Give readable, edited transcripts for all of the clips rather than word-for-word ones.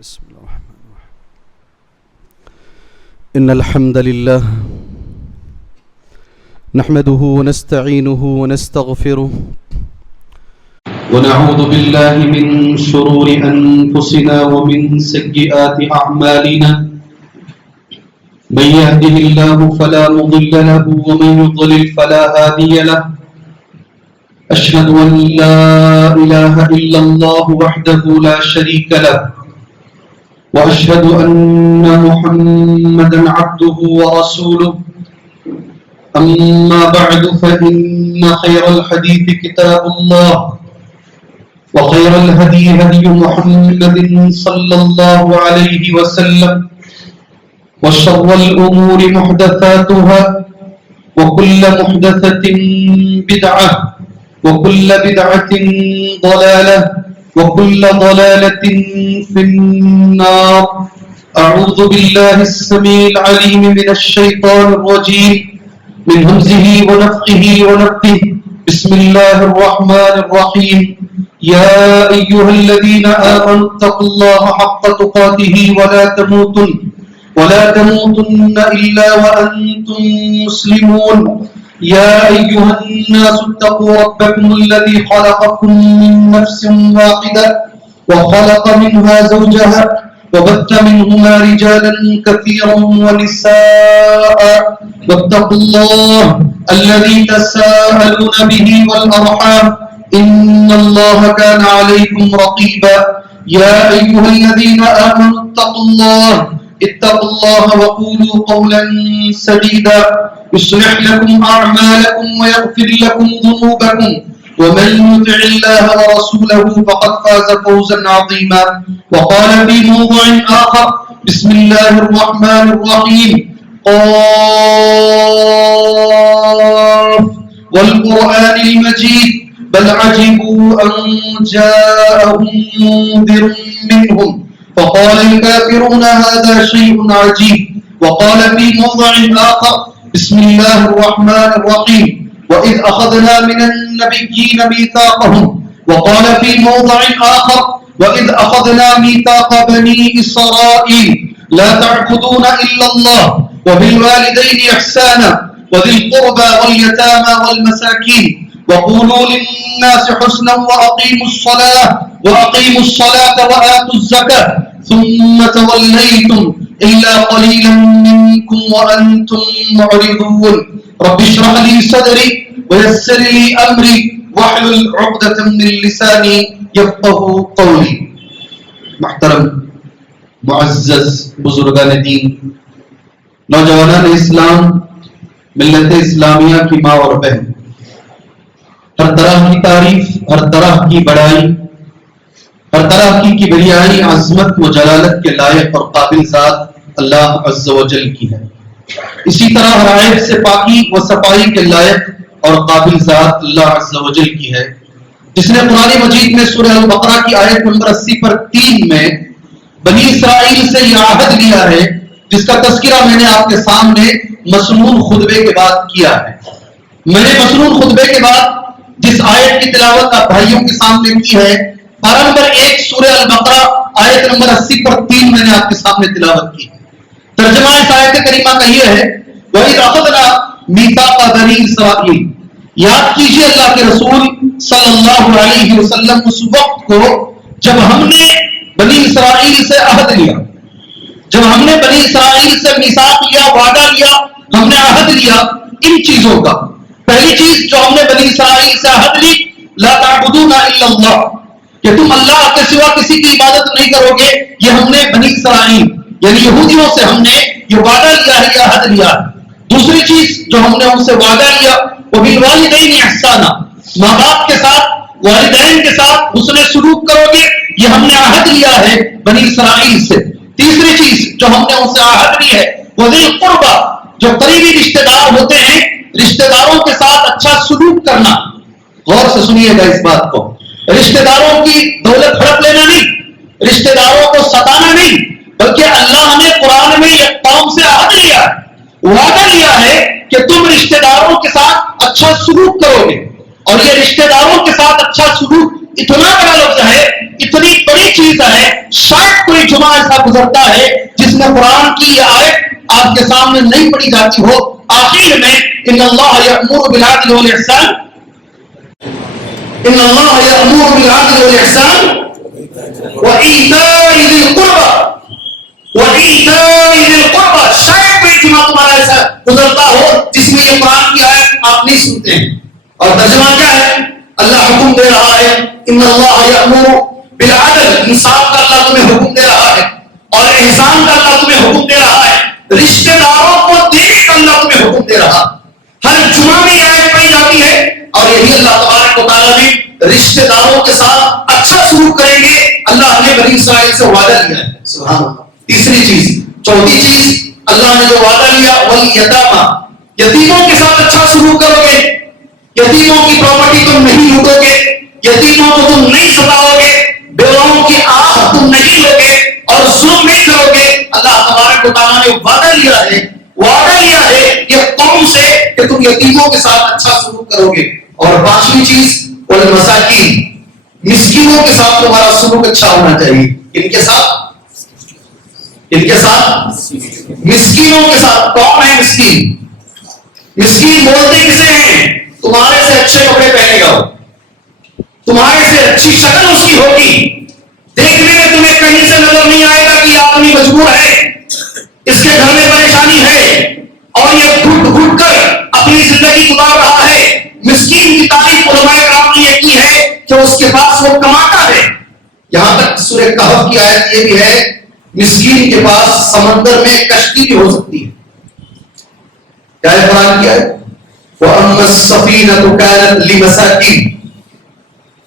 بسم الله الرحمن الرحيم. إن الحمد لله نحمده ونستعينه ونستغفره ونعوذ بالله من شرور أنفسنا ومن سيئات أعمالنا من يهده الله فلا مضل له ومن يضلل فلا هادي له أشهد أن لا إله إلا الله وحده لا شريك له وأشهد أن محمدا عبده ورسوله أما بعد فإن خير الحديث كتاب الله وخير الهدي هدي محمد صلى الله عليه وسلم وشر الأمور محدثاتها وكل محدثة بدعة وكل بدعة ضلالة وكل ضلالة في النار. أعوذ بالله السميع العليم من الشيطان الرجيم من همزه ونفخه ونفثه. بسم الله الرحمن الرحيم. يا أيها الذين آمنوا اتقوا الله حق تقاته ولا تموتن إلا وأنتم مسلمون. يا أيها الناس اتقوا ربكم الذي خلقكم من نفس واحدة وخلق منها زوجها وبث منهما رجالا كثيرا ونساء واتقوا الله الذي تساءلون به والأرحام إن الله كان عليكم رقيبا. يا أيها الذين آمنوا اتقوا الله وقولوا قولا سديدا يصلح لكم أعمالكم ويغفر لكم ذنوبكم ومن يطع الله ورسوله فقد فاز فوزا عظيما. وقال في موضع آخر بسم الله الرحمن الرحيم. قاف والقرآن المجيد بل عجبوا أن جاءهم منذر منهم فقال الكافرون هذا شيء عجيب. وقال في موضع آخر بسم الله الرحمن الرحيم. وإذ أخذنا من النبيين ميثاقهم. وقال في موضع آخر وإذ أخذنا ميثاق بني إسرائيل لا تعبدون إلا الله وبالوالدين إحسانا وذي القربى واليتامى والمساكين وقولوا للناس حسنا وأقيموا الصلاة وآتوا الزكاة ثم توليتم إلا قليلا منكم وأنتم معرضون. رب اشرح لي صدري ويسر لي أمري واحلل عقدة من لساني يفقه قولي. محترم معزز بزرگان دین، نوجوانان اسلام، ملت اسلامیہ کی ماں اور بہن، ہر طرح کی تعریف، ہر طرح کی بڑائی، ہر طرح کی کبریائی، عظمت و جلالت کے لائق اور قابل ذات اللہ عز و جل کی ہے. اسی طرح ہر عیب سے پاکی و صفائی کے لائق اور قابل ذات اللہ عز و جل کی ہے، جس نے قرآن مجید میں سورہ البقرہ کی آیت نمبر 80/3 میں بنی اسرائیل سے یہ عہد لیا ہے، جس کا تذکرہ میں نے آپ کے سامنے مسنون خطبے کے بعد کیا ہے. میں نے مسنون خطبے کے بعد جس آیت کی تلاوت آپ بھائیوں کے سامنے کی ہے، پارہ نمبر 1 سورہ البقرہ آیت نمبر 80/3 میں نے آپ کے سامنے تلاوت کی. ترجمہ اس آیت کریمہ کا یہ ہے، وَإِذْ أَخَذْنَا مِيثَاقَ بَنِي إِسْرَائِيلَ. یاد کیجئے اللہ کے رسول صلی اللہ علیہ وسلم اس وقت کو جب ہم نے بنی اسرائیل سے عہد لیا، جب ہم نے بنی اسرائیل سے میثاق لیا، وعدہ لیا، ہم نے عہد لیا ان چیزوں کا. پہلی چیز جو ہم نے بنی اسرائیل سے عہد لی، لا تعبدون الا اللہ، کہ تم اللہ کے سوا کسی کی عبادت نہیں کرو گے. یہ ہم نے بنی اسرائیل یعنی یہودیوں سے ہم نے یہ وعدہ لیا ہے، یہ عہد لیا ہے. دوسری چیز جو ہم نے ان سے وعدہ لیا، وہ بالوالدین احسانا، ماں باپ کے ساتھ، والدین کے ساتھ حسن سلوک کرو گے، یہ ہم نے عہد لیا ہے بنی اسرائیل سے. تیسری چیز جو ہم نے ان سے عہد لی ہے، وہ ذی القربہ، جو قریبی رشتہ دار ہوتے ہیں، رشتہ داروں کے ساتھ اچھا سلوک کرنا. غور سے سنیے گا اس بات کو. رشتہ داروں کی دولت ہڑپ لینا نہیں، رشتہ داروں کو ستانا نہیں، بلکہ اللہ نے قرآن میں ایک قوم سے عہد لیا ہے، وعدہ لیا ہے کہ تم رشتہ داروں کے ساتھ اچھا سلوک کرو گے. اور یہ رشتہ داروں کے ساتھ اچھا سلوک اتنا بڑا لفظ ہے، اتنی بڑی چیز ہے، شاید کوئی جمعہ ایسا گزرتا ہے جس میں قرآن کی یہ آیت آپ کے سامنے نہیں پڑھی جاتی ہو. آخر میں ان اللہ یأمر بالعدل والاحسان، ان اللہ یأمر بالعدل والاحسان وإیتاء ذی القربى، وإیتاء ذی القربى. شاید کوئی جمعہ تمہارا ایسا گزرتا ہو جس میں یہ قرآن کی آیت آپ نہیں سنتے ہیں. اور ترجمہ کیا ہے؟ اللہ حکم دے رہا ہے ان اللہ یأمر بالعدل، انصاف کا اللہ تمہیں حکم دے رہا ہے، اور احسان کا اللہ تمہیں حکم دے رہا ہے، رشتہ داروں کو دینے کا اللہ تمہیں حکم دے رہا. ہر جمعہ میں یہ آیت پڑھی جاتی ہے اور یہی اللہ تبارک و تعالیٰ نے رشتہ داروں کے ساتھ اچھا سلوک کریں گے اللہ نے بنی اسرائیل سے وعدہ لیا ہے. سبحان اللہ. تیسری چیز، چوتھی چیز اللہ نے جو وعدہ لیا والیتاما، یتیموں کے ساتھ اچھا سلوک کرو گے، یتیموں کی پراپرٹی تم نہیں لوٹو گے، یتیموں کو تم نہیں ستاؤ گے، بیواؤں کی آہ تم نہیں لو گے اور ظلم نہیں کرو گے. اللہ تبارک و تعالیٰ نے وعدہ لیا ہے یہ قوم سے کہ تم یتیموں کے ساتھ اچھا سلوک کرو گے. اور پانچویں چیز والمساکین، مسکینوں کے ساتھ تمہارا سلوک اچھا ہونا چاہیے. ان کے ساتھ مسکینوں کے ساتھ. کون ہے مسکین؟ مسکین بولتے کسے ہیں؟ تمہارے سے اچھے کپڑے پہنے گا، تمہارے سے اچھی شکل اس کی ہوگی، دیکھنے میں تمہیں کہیں سے نظر نہیں آئے گا کہ یہ آدمی مجبور ہے، اس کے گھر میں پریشانی ہے اور یہ گھٹ گھٹ کر اپنی زندگی گزار رہا ہے. مسکین کی تعریف علماء کرام نے یہ کی ہے کہ اس کے پاس وہ کماتا ہے. یہاں تک سورہ کہف کی آیت یہ بھی ہے مسکین کے پاس سمندر میں کشتی بھی ہو سکتی ہے. کیا ہے قرآن کی آیت؟ وَأَمَّا السَّفِينَةُ كَانَتْ لِمَسَاكِينَ.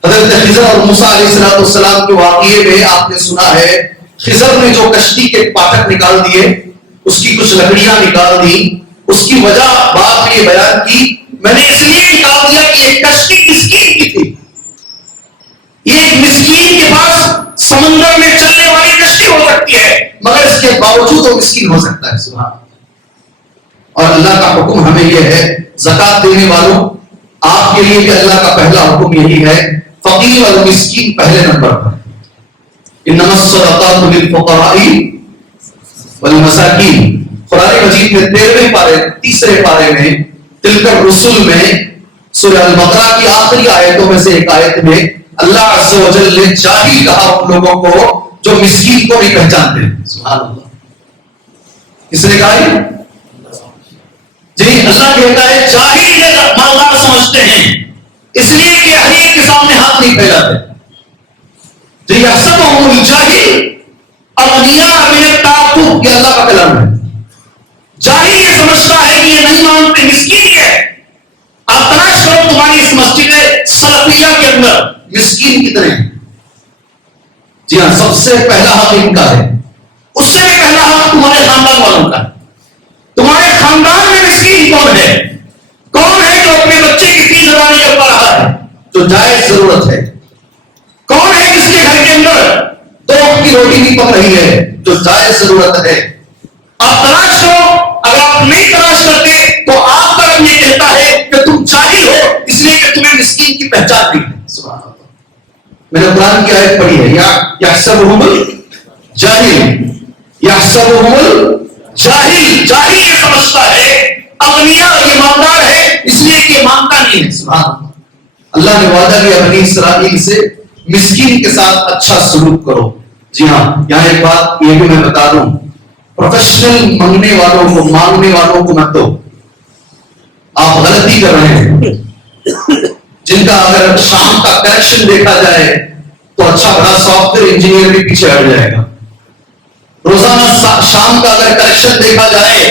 حضرت خضر اور موسیٰ علیہ السلام کے واقعے میں آپ نے سنا ہے خضر نے جو کشتی کے پاٹک نکال دیے، اس کی کچھ لکڑیاں نکال دی، اس کی وجہ بات یہ بیان کی میں نے اس لیے نکال دیا کہ یہ کشتی مسکین کی تھی. ایک مسکین کے پاس سمندر میں چلنے والی کشتی ہو سکتی ہے مگر اس کے باوجود وہ مسکین ہو سکتا ہے. سبحان. اور اللہ کا حکم ہمیں یہ ہے زکات دینے والوں، آپ کے لیے بھی اللہ کا پہلا حکم یہی ہے فقیر اور مسکین پہلے نمبر پر. انما الصدقات للفقراء والمساکین. قرآن مجید میں 13ویں پارے تیسرے پارے میں تلک الرسل میں سورہ البقرہ کی آخری آیتوں میں سے ایک آیت میں اللہ عز و جل نے جاہل کہا ان لوگوں کو جو مسکین کو نہیں پہچانتے. سبحان اللہ. کس نے کہا ہے؟ جی اللہ کہتا ہے جاہل مالدار سمجھتے ہیں اس لیے کہ ہر ایک کے سامنے ہاتھ نہیں پھیلاتے. جی یحسبهم الجاہل اغنیاء من التعفف، یہ اللہ کا کلام ہے. جاہل یہ سمجھتا ہے کہ یہ نہیں مانتے، مسکین ہے. آپ تلاش کرو تمہاری اس مسجد سلفیہ کے اندر مسکین کتنے ہیں. جی ہاں، سب سے پہلا حق ان کا ہے، اس سے بھی پہلا حق تمہارے خاندان والوں کا. تمہارے خاندان میں مسکین کون ہے؟ کون ہے جو اپنے بچے کی فیس ادا نہیں کر پا رہا ہے جو جائز ضرورت ہے؟ کون ہے جس کے گھر کے اندر 2 وقت کی روٹی نہیں پک رہی ہے جو جائز ضرورت ہے؟ آپ تلاش کرو. اگر آپ نہیں تلاش کرتے تو آپ کا رب یہ کہتا ہے کہ تم جاہل ہو اس لیے کہ تمہیں مسکین کی پہچان نہیں ہے. سبحان اللہ. میں نے قرآن کی آیت پڑھی ہے یحسبهم الجاہل، یحسبهم الجاہل. جاہل یہ سمجھتا ہے اغنیاء یہ مالدار ہے اس لیے کہ مانتا نہیں ہے. سبحان اللہ. اللہ نے وعدہ کیا بنی اسرائیل سے مسکین کے ساتھ اچھا سلوک کرو. جی ہاں، یہاں ایک بات یہ بھی میں بتا دوں، پروفیشنل مانگنے والوں کو مت دو. آپ غلطی کر رہے ہیں. جن کا اگر شام کا کریکشن دیکھا جائے تو اچھا بڑا سافٹ ویئر انجینئر بھی پیچھے ہٹ جائے گا. روزانہ شام کا اگر کریکشن دیکھا جائے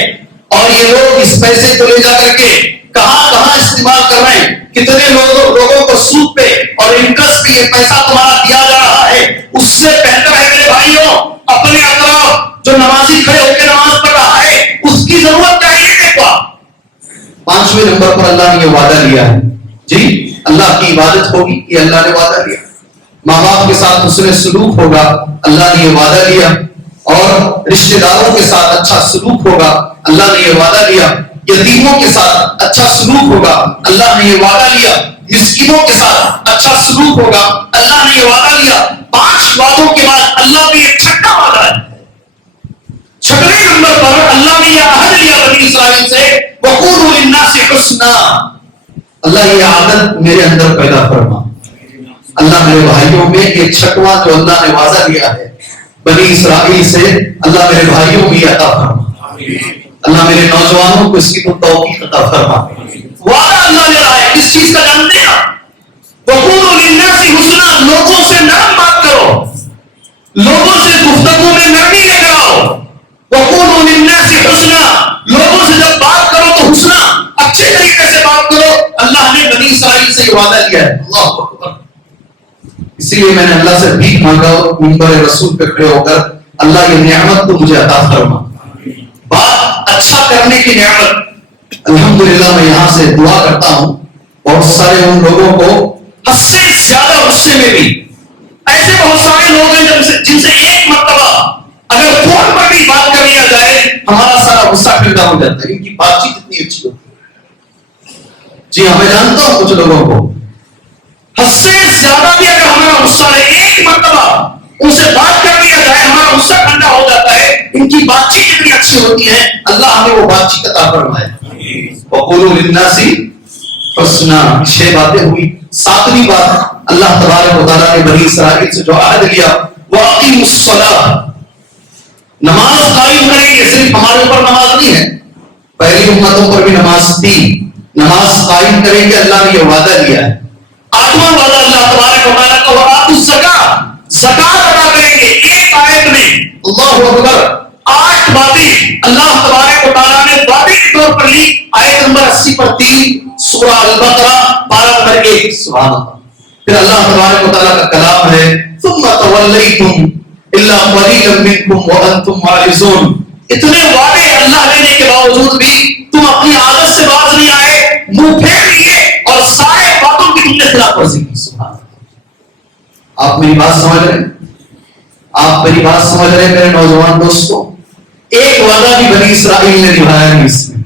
اور یہ لوگ اس پیسے کو لے جا کر کے کہاں استعمال کر رہے ہیں، کتنے لوگوں کو سود پہ اور انٹرسٹ پہ یہ پیسہ تمہارا دیا جا رہا ہے، اس سے بہتر ہے میرے بھائیوں اپنے اطراف جو نمازی کھڑے ہو کے نماز پڑھ رہا ہے اس کی ضرورت چاہیے. دیکھو 5ویں نمبر پر اللہ نے یہ وعدہ لیا ہے. جی اللہ کی عبادت ہوگی، یہ اللہ نے وعدہ لیا. ماں باپ کے ساتھ حسن سلوک ہوگا، اللہ نے یہ وعدہ لیا. اور رشتہ داروں کے ساتھ اچھا سلوک ہوگا، اللہ نے یہ وعدہ لیا. یتیموں کے ساتھ اچھا سلوک ہوگا، اللہ نے یہ وعدہ لیا. مسکینوں کے ساتھ اچھا سلوک ہوگا، اللہ نے یہ وعدہ لیا. 5 وعدوں کے بعد اللہ نے ایک چھٹا وعدہ ہے. اسرائیل سے وقولوا للناس حسنا، اللہ یہ عادت میرے اندر پیدا فرما۔ اللہ میرے بھائیوں میں یہ چھٹواں جو اللہ نے وعدہ دیا ہے بنی اسرائیل سے، اللہ میرے بھائیوں کی عطا فرما، اللہ میرے نوجوانوں کو اس کی تو توفیق عطا فرما۔ وعدہ اللہ نے رہا ہے کس چیز کا جانتے ہیں؟ وقولوا للناس حسنا، لوگوں سے نرم بات کرو، لوگوں سے گفتگو میں نرمی لے کر آؤ۔ وقولوا للناس حسنا، لوگوں سے جب بات کرو تو حسنا، اچھے طریقے سے بات کرو۔ اللہ نے بنی اسرائیل سے یہ وعدہ لیا ہے۔ اللہ اکبر۔ اسی لیے میں نے اللہ سے بھیک مانگا منبر رسول پہ کھڑے ہو کر، اللہ یہ نعمت تو مجھے عطا فرما، بات اچھا کرنے کی نعمت۔ الحمدللہ میں یہاں سے دعا کرتا ہوں بہت سارے ان لوگوں کو حد سے زیادہ غصے میں بھی، ایسے بہت سارے لوگ ہیں جن سے ایک مرتبہ اگر فون پر بھی بات کر لیا جائے ہمارا سارا غصہ ٹھنڈا ہو جاتا ہے، ان کی بات چیت اتنی اچھی ہوتی ہے۔ جی ہاں میں جانتا ہوں کچھ لوگوں کو حد سے زیادہ بھی اگر ہمارا غصہ ہے، ایک مرتبہ ان سے بات کر لیا جائے ہمارا غصہ ٹھنڈا ہو جاتا ہے، ان کی بات چیت اتنی اچھی ہوتی ہے، اللہ ہمیں وہ بات چیت عطا فرمائے۔ وقولوا للناس حسنا، 6 باتیں ہوئی۔ 7ویں بات اللہ تبارک و تعالیٰ نے بنی اسرائیل سے جو عہد لیا، وَأَقِیمُوا الصَّلَاةَ، نماز قائم کریں گے۔ صرف ہمارے اوپر نماز نہیں ہے، پہلی امتوں پر بھی نماز تھی، نماز قائم کریں گے، اللہ نے یہ وعدہ لیا ہے۔ 8واں وعدہ اللہ تبارک و تعالیٰ کا، وَآتُوا الزَّکَاۃَ، زکات ادا کریں گے۔ ایک آیت میں اللہ اکبر 8 باتیں اللہ تبارک و تعالیٰ نے وعدے کے طور پر لی۔ آیت نمبر 80 پر 3 سورہ البقرہ پارہ نمبر 1۔ سبحان اللہ۔ پھر اللہ تبارک و تعالیٰ کا کلام ہے، ثم تولیتم الا قلیلا منکم وانتم معرضون، اتنے وعدے اللہ لینے کے باوجود بھی تم اپنی عادت سے باز نہیں آئے، منہ پھیر لیے اور سارے وعدوں کی تم نے خلاف ورزی کی۔ سبحان اللہ۔ آپ میری بات سمجھ رہے ہیں؟ آپ میری بات سمجھ رہے ہیں میرے نوجوان دوستوں؟ ایک وعدہ بھی بنی اسرائیل نے نبھایا نہیں اس میں۔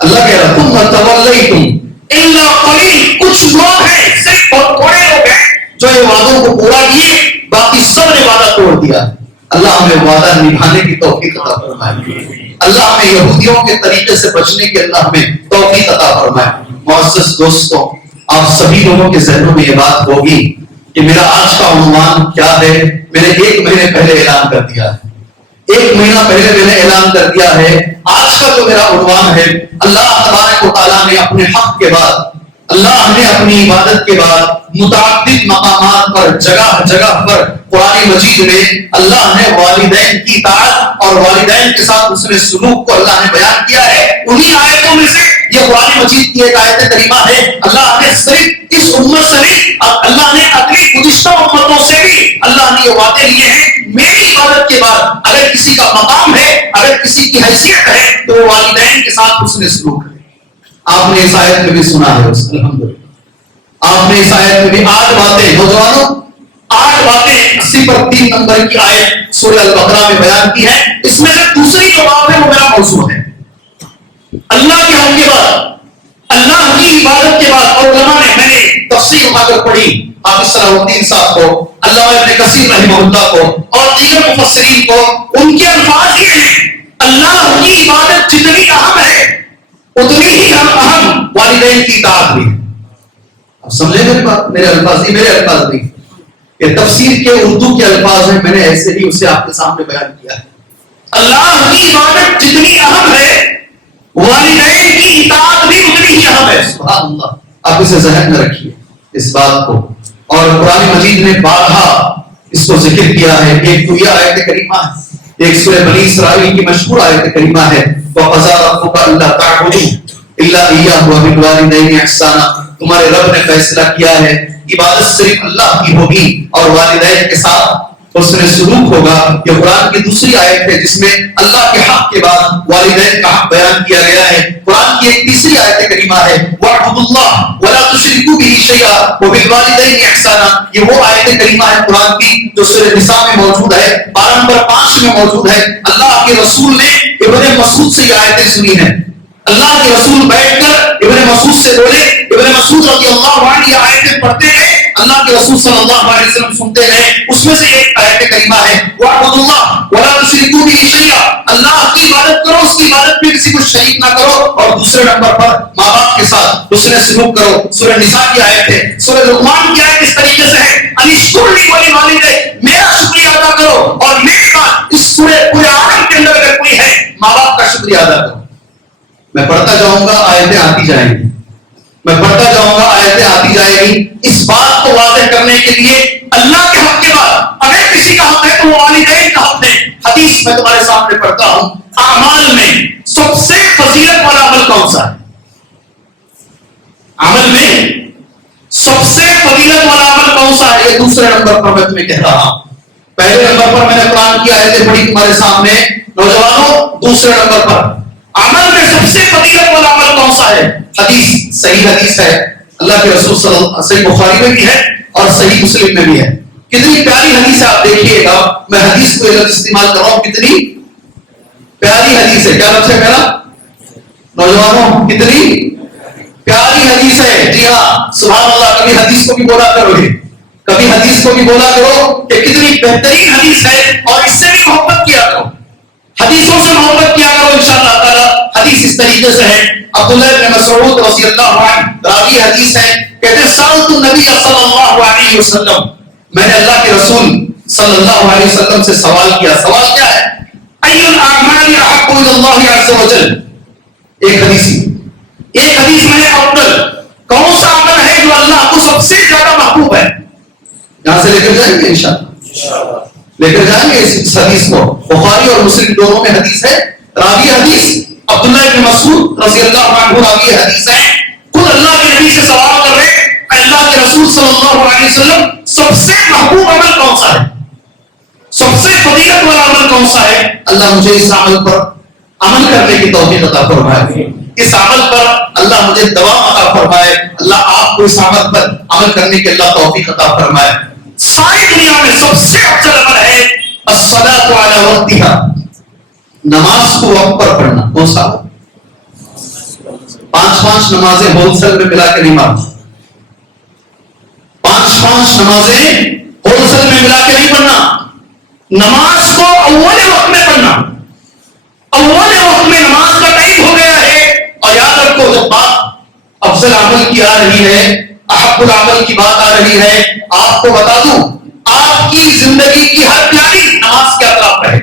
اللہ کہہ رہا تم تولیتم الا قلیل، کچھ لوگ ہیں، صرف بہت تھوڑے لوگ ہیں جو یہ وعدوں کو پورا کیے، باقی سب نے وعدہ توڑ دیا۔ اللہ ہمیں وعدہ نبھانے کی توفیق عطا فرمائے، اللہ ہمیں یہودیوں کے طریقے سے بچنے کی اللہ ہمیں توفیق عطا فرمائے۔ معزز دوستوں، آپ سبھی لوگوں کے ذہنوں میں یہ بات ہوگی کہ میرا آج کا عنوان کیا ہے۔ میں نے 1 مہینے پہلے اعلان کر دیا ہے، 1 مہینہ پہلے میں نے اعلان کر دیا ہے، آج کا جو میرا عنوان ہے، اللہ تبارک و تعالیٰ نے اپنے حق کے بعد، اللہ نے اپنی عبادت کے بعد متعدد مقامات پر، جگہ جگہ پر قرآن مجید میں اللہ نے والدین کی اطاعت اور والدین کے ساتھ حسن سلوک کو اللہ نے بیان کیا ہے۔ انہی آیتوں میں سے یہ قرآن مجید کی ایک آیت کریمہ ہے۔ اللہ نے صرف اس امت سے نہیں، اللہ نے اگلی گزشتہ امتوں سے بھی اللہ نے یہ وعدے لیے ہیں، میری عبادت کے بعد اگر کسی کا مقام ہے، اگر کسی کی حیثیت ہے تو وہ والدین کے ساتھ حسن سلوک ہے۔ آپ نے اس آیت میں بھی سنا ہے، الحمدللہ آپ نے اس آیت میں بھی 8 باتیں، نوجوانوں 8 باتیں 80 پر 3 نمبر کی آیت سورہ البقرہ میں بیان کی ہے۔ اس میں سے دوسری جو بات ہے وہ میرا موضوع ہے، اللہ کے حق کے بعد، اللہ کی عبادت کے بعد۔ اور علماء نے، میں نے تفسیر اٹھا کر پڑھی، حافظ صلاح الدین صاحب کو، علامہ ابن کثیر رحمہ اللہ کو اور دیگر مفسرین کو، ان کے الفاظ یہ ہیں، اللہ کی عبادت جتنی اہم ہے اتنی ہی اہم والدین کی اطاعت بھی ہے۔ اب سمجھیں میری بات، میرے الفاظ نہیں، یہ تفسیر کے اردو کے الفاظ ہیں، میں نے ایسے ہی اسے آپ کے سامنے بیان کیا ہے۔ اللہ کی عبادت جتنی اہم ہے والدین کی اطاعت بھی اتنی ہی اہم ہے۔ سبحان اللہ۔ آپ اسے ذہن میں رکھیے اس بات کو، اور قرآن مجید نے بارہا اس کو ذکر کیا ہے۔ ایک تو یہ آیت کریمہ ہے، ایک سورہ بنی اسرائیل کی مشہور آیت کریمہ ہے، وَقَضَىٰ رَبُّكَ أَلَّا تَعْبُدُوا إِلَّا إِيَّاهُ وَبِالْوَالِدَيْنِ إِحْسَانًا، تمہارے رب نے فیصلہ کیا ہے عبادت صرف اللہ کی ہوگی اور والدین کے ساتھ حسن سلوک ہوگا۔ یہ قرآن کی دوسری آیت ہے جس میں اللہ کے حق کے بعد والدین کا حق بیان کیا گیا ہے۔ قرآن کی ایک تیسری آیت کریمہ ہے، وَاعْبُدُوا اللَّهَ وَلَا تُشْرِكُوا بِهِ شَيْئًا وَبِالْوَالِدَيْنِ إِحْسَانًا، یہ وہ آیت کریمہ ہے قرآن کی جو سورہ نساء میں موجود ہے، پارہ نمبر 5 میں موجود ہے۔ اللہ کے رسول نے ابن مسعود سے یہ آیتیں سنی ہیں، اللہ کے رسول بیٹھ کر ابن مسعود سے بولے، ابن مسعود رضی اللہ عنہ یہ آیتیں پڑھتے ہیں، اللہ کے رسول صلی اللہ علیہ وسلم سنتے ہیں۔ اس میں سے ایک آیت کریمہ ہے، وَاعْبُدُوا اللَّهَ وَلَا تُشْرِكُوا بِهِ شَيْئًا، اللہ کی عبادت کرو اس کی عبادت میں کسی کو شریک نہ کرو. اور دوسرے نمبر پر ماں باپ کے ساتھ حسن سلوک کرو. سورہ نساء کی آیت ہے, سورہ لقمان کی آیت اس طریقے سے ہے, انشکر لی ولوالدیک, میرا شکریہ ادا کرو. اور میری بات اس پورے عالم کے اندر اگر کوئی ہے, ماں باپ کا شکریہ ادا کرو. میں پڑھتا جاؤں گا, آیتیں آتی جائیں گی, میں پڑھتا جاؤں گا, آیتیں آتی جائیں گی. اس بات کو واضح کرنے کے لیے اللہ کے حق کے بعد اگر کسی کا حق ہے تو وہ والدین کا حق ہے. حدیث میں تمہارے سامنے پڑھتا ہوں, اعمال میں سب سے فضیلت والا عمل کون سا ہے؟ عمل میں سب سے فضیلت والا عمل کون سا ہے؟ یہ دوسرے نمبر پر میں تمہیں کہہ رہا ہوں. پہلے نمبر پر میں نے قرآن کی آیتیں پڑھی تمہارے سامنے. نوجوانوں, دوسرے نمبر پر عمل میں سب سے فضیلت والا عمل کون سا ہے؟ حدیث, صحیح حدیث ہے, اللہ کے رسول صلی اللہ علیہ وسلم, صحیح بخاری میں بھی ہے اور صحیح مسلم میں بھی ہے. کتنی پیاری حدیث ہے, آپ دیکھیے گا. میں حدیث کو استعمال کر رہا ہوں, کتنی پیاری حدیث ہے. کیا لفظ ہے میرا نوجوانوں؟ کتنی پیاری حدیث ہے. جی ہاں, سبحان اللہ. کبھی حدیث کو بھی بولا کرو گے, کبھی حدیث کو بھی بولا کرو کہ کتنی بہترین حدیث ہے, اور اس سے بھی محبت کیا کرو, حدیثوں سے محبت کیا کرو انشاءاللہ تعالی. حدیث اس طریقے سے ہے, عبداللہ بن مسعود رضی اللہ عنہ راوی حدیث ہے, کہتے ہیں سألت النبی صلی اللہ علیہ وسلم, میں نے اللہ کے رسول صلی اللہ علیہ وسلم سے سوال کیا. سوال کیا ہے؟ ای الاعمال احب الی اللہ عز وجل. ایک حدیث میں افضل کون سا عمل ہے جو اللہ کو سب سے زیادہ محبوب ہے؟ یہاں سے لے کر جائیں گے انشاءاللہ, لے کر جائیں گے اس حدیث کو. بخاری اور مسلم دونوں میں حدیث ہے. راوی حدیث عبداللہ بن مسعود رضی اللہ عنہ راوی حدیث ہے. خود اللہ کے نبی سے سوال کر رہے, اللہ کے رسول صلی اللہ علیہ وسلم سب سے محبوب عمل کون سا ہے, سب سے فضیلت والا عمل کون سا ہے؟ اللہ مجھے اس عمل پر عمل کرنے کی توفیق عطا فرمائے, اس عمل پر اللہ مجھے دوام عطا فرمائے. اللہ آپ کو اس عمل پر عمل کرنے کی اللہ توفیق عطا فرمائے. ساری دنیا میں سب سے افضل عمل ہے الصلاۃ علی وقتها, نماز کو وقت پر پڑھنا. کون سا؟ 5 نمازیں ہول سیل میں ملا کے نہیں مارنا, 5 نمازیں ہول سیل میں ملا کے نہیں پڑھنا. نماز کو اول وقت میں پڑھنا. اول وقت میں نماز کا ٹائم ہو گیا ہے. اور یاد رکھو, جب بات افضل عمل کی آ رہی ہے, احب العمل کی بات آ رہی ہے, آپ کو بتا دوں آپ کی زندگی کی ہر پیاری نماز کے اطراف رہے.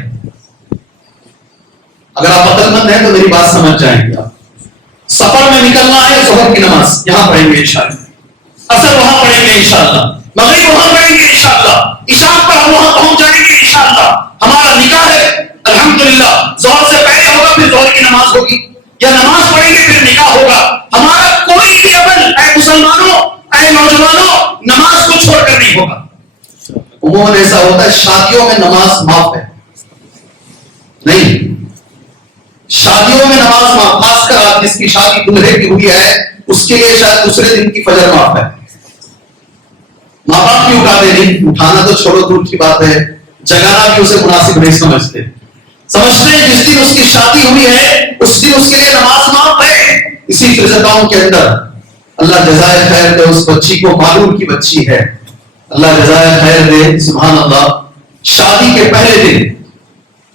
اگر آپ عقل مند ہیں تو میری بات سمجھ جائیں گے. آپ سفر میں نکلنا ہے, ظہر کی نماز یہاں پڑھیں گے انشاءاللہ, اثر وہاں پڑھیں گے انشاءاللہ, مغرب وہاں پڑھیں گے انشاءاللہ, عشاء پر ہم وہاں پہنچ جائیں گے انشاءاللہ. ہمارا نکاح ہے الحمدللہ, ظہر سے پہلے ہوگا, پھر ظہر کی نماز ہوگی, یا نماز پڑھیں گے پھر نکاح ہوگا. ہمارا کوئی بھی عمل اے مسلمانوں, اے نوجوانوں, نماز کو چھوڑ کر نہیں ہوگا. عموماً ایسا ہوتا ہے شادیوں میں نماز معاف ہے, نہیں, شادیوں میں نماز معاف, خاص کر آپ جس کی شادی دلہے کی ہوئی ہے اس کے لیے شاید دوسرے دن کی فجر معاف ہے. ماں باپ بھی اٹھاتے نہیں, اٹھانا تو چھوڑو دور کی بات ہے, جگانا بھی اسے مناسب نہیں سمجھتے ہیں جس دن اس کی شادی ہوئی ہے اس دن اس کے لیے نماز معاف ہے. اسی فرزتاؤں کے اندر اللہ جزائے خیر دے, اس بچی کو معلوم کی بچی ہے, اللہ جزائے خیر دے. سبحان اللہ, شادی کے پہلے دن